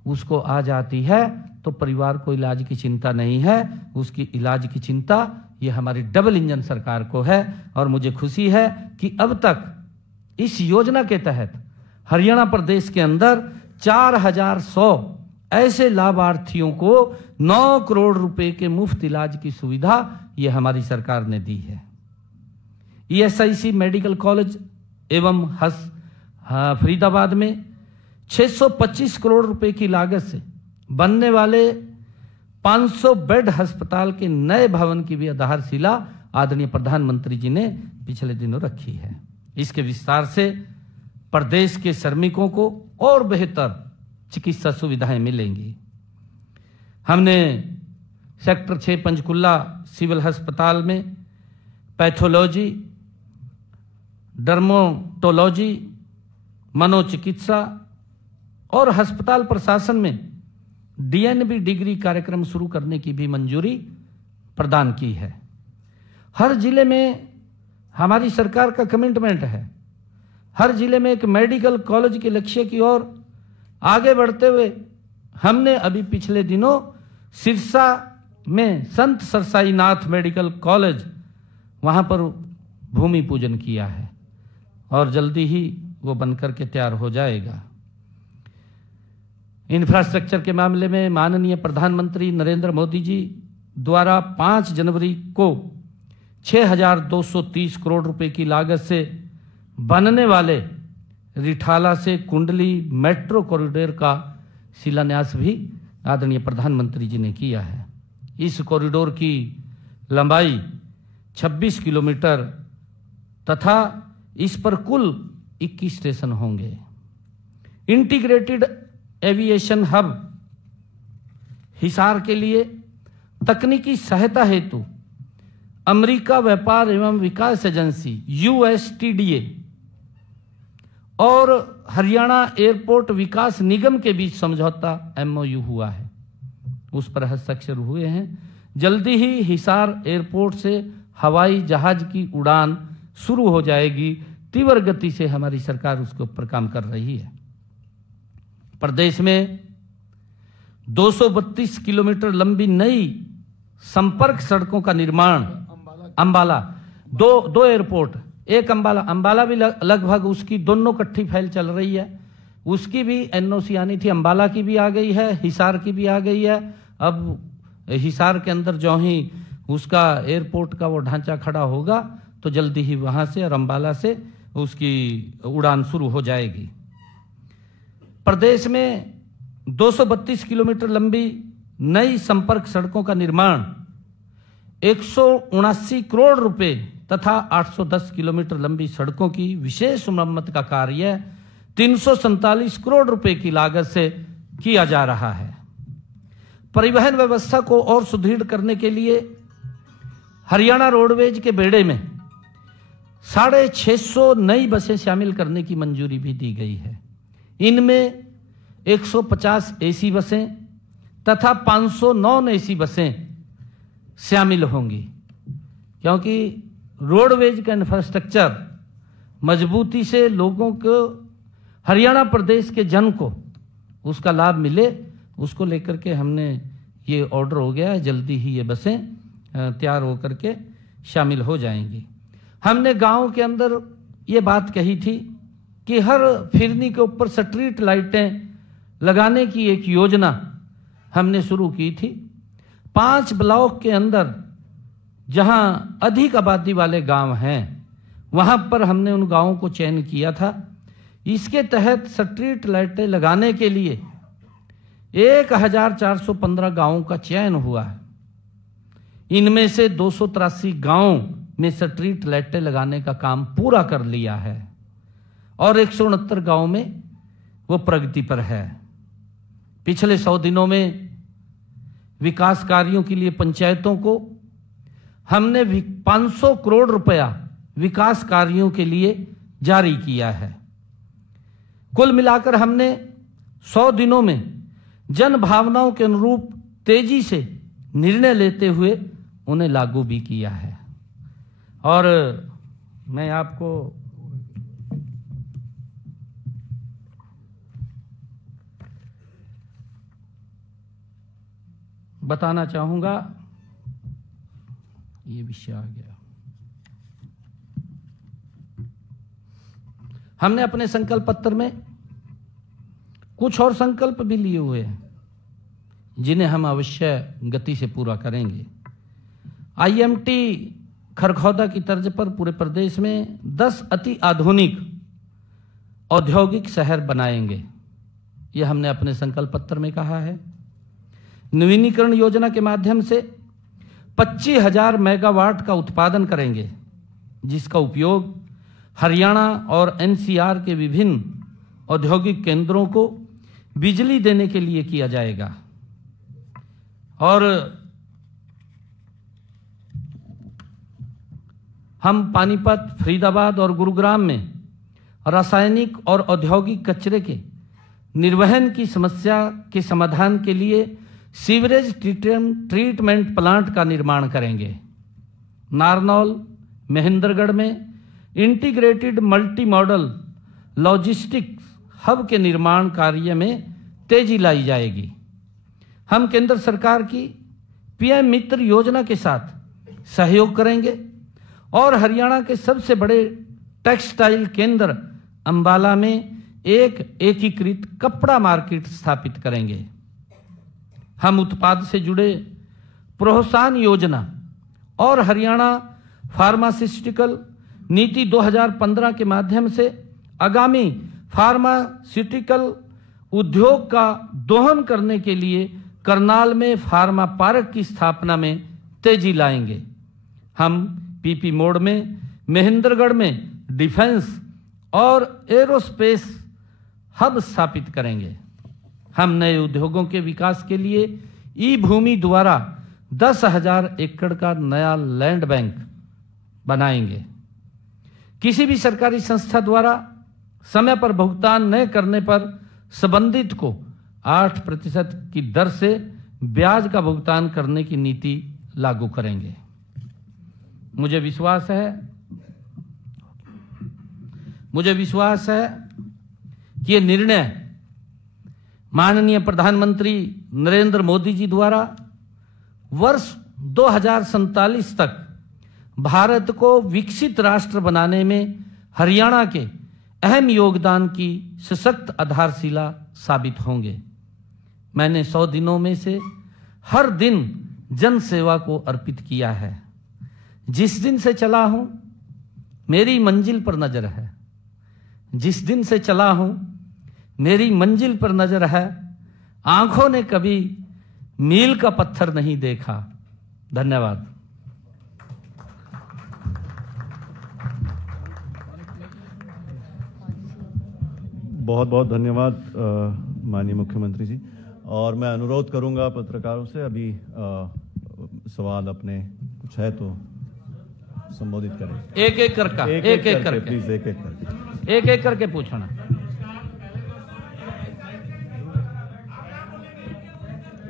उसको आ जाती है तो परिवार को इलाज की चिंता नहीं है, उसकी इलाज की चिंता ये हमारी डबल इंजन सरकार को है। और मुझे खुशी है कि अब तक इस योजना के तहत हरियाणा प्रदेश के अंदर 4100 ऐसे लाभार्थियों को 9 करोड़ रुपए के मुफ्त इलाज की सुविधा ये हमारी सरकार ने दी है। ESIC मेडिकल कॉलेज एवं फरीदाबाद में 625 करोड़ रुपए की लागत से बनने वाले 500 बेड अस्पताल के नए भवन की भी आधारशिला आदरणीय प्रधानमंत्री जी ने पिछले दिनों रखी है। इसके विस्तार से प्रदेश के श्रमिकों को और बेहतर चिकित्सा सुविधाएं मिलेंगी। हमने सेक्टर 6 पंचकुला सिविल अस्पताल में पैथोलॉजी, डर्मेटोलॉजी, मनोचिकित्सा और अस्पताल प्रशासन में DNB डिग्री कार्यक्रम शुरू करने की भी मंजूरी प्रदान की है। हर जिले में हमारी सरकार का कमिटमेंट है, हर जिले में एक मेडिकल कॉलेज के लक्ष्य की ओर आगे बढ़ते हुए हमने अभी पिछले दिनों सिरसा में संत सरसाईनाथ मेडिकल कॉलेज वहां पर भूमि पूजन किया है और जल्दी ही वो बनकर के तैयार हो जाएगा। इंफ्रास्ट्रक्चर के मामले में माननीय प्रधानमंत्री नरेंद्र मोदी जी द्वारा 5 जनवरी को 6,230 करोड़ रुपए की लागत से बनने वाले रिठाला से कुंडली मेट्रो कॉरिडोर का शिलान्यास भी आदरणीय प्रधानमंत्री जी ने किया है। इस कॉरिडोर की लंबाई 26 किलोमीटर तथा इस पर कुल 21 स्टेशन होंगे। इंटीग्रेटेड एविएशन हब हिसार के लिए तकनीकी सहायता हेतु अमेरिका व्यापार एवं विकास एजेंसी USTDA और हरियाणा एयरपोर्ट विकास निगम के बीच समझौता MOU हुआ है, उस पर हस्ताक्षर हुए हैं। जल्दी ही हिसार एयरपोर्ट से हवाई जहाज की उड़ान शुरू हो जाएगी। तीव्र गति से हमारी सरकार उसके ऊपर काम कर रही है। प्रदेश में 232 किलोमीटर लंबी नई संपर्क सड़कों का निर्माण, अंबाला दो एयरपोर्ट, एक अंबाला भी लगभग उसकी दोनों इकट्ठी फाइल चल रही है, उसकी भी NOC आनी थी, अंबाला की भी आ गई है, हिसार की भी आ गई है। अब हिसार के अंदर जो ही उसका एयरपोर्ट का वो ढांचा खड़ा होगा तो जल्दी ही वहां से और अंबाला से उसकी उड़ान शुरू हो जाएगी। प्रदेश में 232 किलोमीटर लंबी नई संपर्क सड़कों का निर्माण 179 करोड़ रुपए तथा 810 किलोमीटर लंबी सड़कों की विशेष मरम्मत का कार्य 347 करोड़ रुपए की लागत से किया जा रहा है। परिवहन व्यवस्था को और सुदृढ़ करने के लिए हरियाणा रोडवेज के बेड़े में 650 नई बसें शामिल करने की मंजूरी भी दी गई है। इनमें 150 AC बसें तथा 500 नॉन AC बसें शामिल होंगी, क्योंकि रोडवेज का इंफ्रास्ट्रक्चर मजबूती से लोगों को, हरियाणा प्रदेश के जन को उसका लाभ मिले, उसको लेकर के हमने ये ऑर्डर हो गया है। जल्दी ही ये बसें तैयार होकर के शामिल हो जाएंगी। हमने गांव के अंदर ये बात कही थी कि हर फिरनी के ऊपर स्ट्रीट लाइटें लगाने की एक योजना हमने शुरू की थी। 5 ब्लॉक के अंदर जहां अधिक आबादी वाले गांव हैं वहां पर हमने उन गांवों को चयन किया था। इसके तहत स्ट्रीट लाइटें लगाने के लिए 1415 गांवों का चयन हुआ है। इनमें से 283 गांवों में स्ट्रीट लाइटें लगाने का काम पूरा कर लिया है और 169 गांवों में वो प्रगति पर है। पिछले 100 दिनों में विकास कार्यों के लिए पंचायतों को हमने 500 करोड़ रुपया विकास कार्यों के लिए जारी किया है। कुल मिलाकर हमने 100 दिनों में जन भावनाओं के अनुरूप तेजी से निर्णय लेते हुए उन्हें लागू भी किया है। और मैं आपको बताना चाहूंगा, ये विषय आ गया। हमने अपने संकल्प पत्र में कुछ और संकल्प भी लिए हुए हैं जिन्हें हम अवश्य गति से पूरा करेंगे। आईएमटी खरखौदा की तर्ज पर पूरे प्रदेश में 10 अति आधुनिक औद्योगिक शहर बनाएंगे, यह हमने अपने संकल्प पत्र में कहा है। नवीनीकरण योजना के माध्यम से 25,000 मेगावाट का उत्पादन करेंगे, जिसका उपयोग हरियाणा और एनसीआर के विभिन्न औद्योगिक केंद्रों को बिजली देने के लिए किया जाएगा। और हम पानीपत, फरीदाबाद और गुरुग्राम में रासायनिक और औद्योगिक कचरे के निर्वहन की समस्या के समाधान के लिए सीवरेज ट्रीटमेंट प्लांट का निर्माण करेंगे। नारनौल, महेंद्रगढ़ में integrated multi modal logistics hub के निर्माण कार्य में तेजी लाई जाएगी। हम केंद्र सरकार की पीएम मित्र योजना के साथ सहयोग करेंगे और हरियाणा के सबसे बड़े टेक्सटाइल केंद्र अंबाला में एक एकीकृत कपड़ा मार्केट स्थापित करेंगे। हम उत्पाद से जुड़े प्रोत्साहन योजना और हरियाणा फार्मास्यूटिकल नीति 2015 के माध्यम से आगामी फार्मास्यूटिकल उद्योग का दोहन करने के लिए करनाल में फार्मा पार्क की स्थापना में तेजी लाएंगे। हम पीपी मोड में महेंद्रगढ़ में डिफेंस और एरोस्पेस हब स्थापित करेंगे। हम नए उद्योगों के विकास के लिए ई भूमि द्वारा 10,000 एकड़ का नया लैंड बैंक बनाएंगे। किसी भी सरकारी संस्था द्वारा समय पर भुगतान न करने पर संबंधित को 8% की दर से ब्याज का भुगतान करने की नीति लागू करेंगे। मुझे विश्वास है कि ये निर्णय माननीय प्रधानमंत्री नरेंद्र मोदी जी द्वारा वर्ष 2047 तक भारत को विकसित राष्ट्र बनाने में हरियाणा के अहम योगदान की सशक्त आधारशिला साबित होंगे। मैंने 100 दिनों में से हर दिन जन सेवा को अर्पित किया है। जिस दिन से चला हूं मेरी मंजिल पर नजर है। जिस दिन से चला हूं मेरी मंजिल पर नजर है। आंखों ने कभी मील का पत्थर नहीं देखा। धन्यवाद। बहुत बहुत धन्यवाद माननीय मुख्यमंत्री जी। और मैं अनुरोध करूंगा पत्रकारों से, अभी सवाल अपने कुछ है तो संबोधित करें। एक एक करके प्लीज एक एक करके पूछना।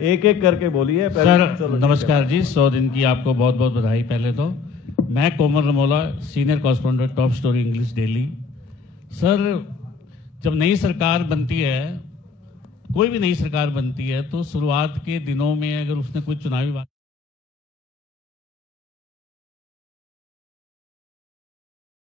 एक एक करके बोलिए। सर नमस्कार जी, 100 दिन की आपको बहुत बहुत बधाई। पहले तो मैं Komal Ramola, senior correspondent top story English daily. Sir जब नई सरकार बनती है, कोई भी नई सरकार बनती है, तो शुरुआत के दिनों में अगर उसने कोई चुनावी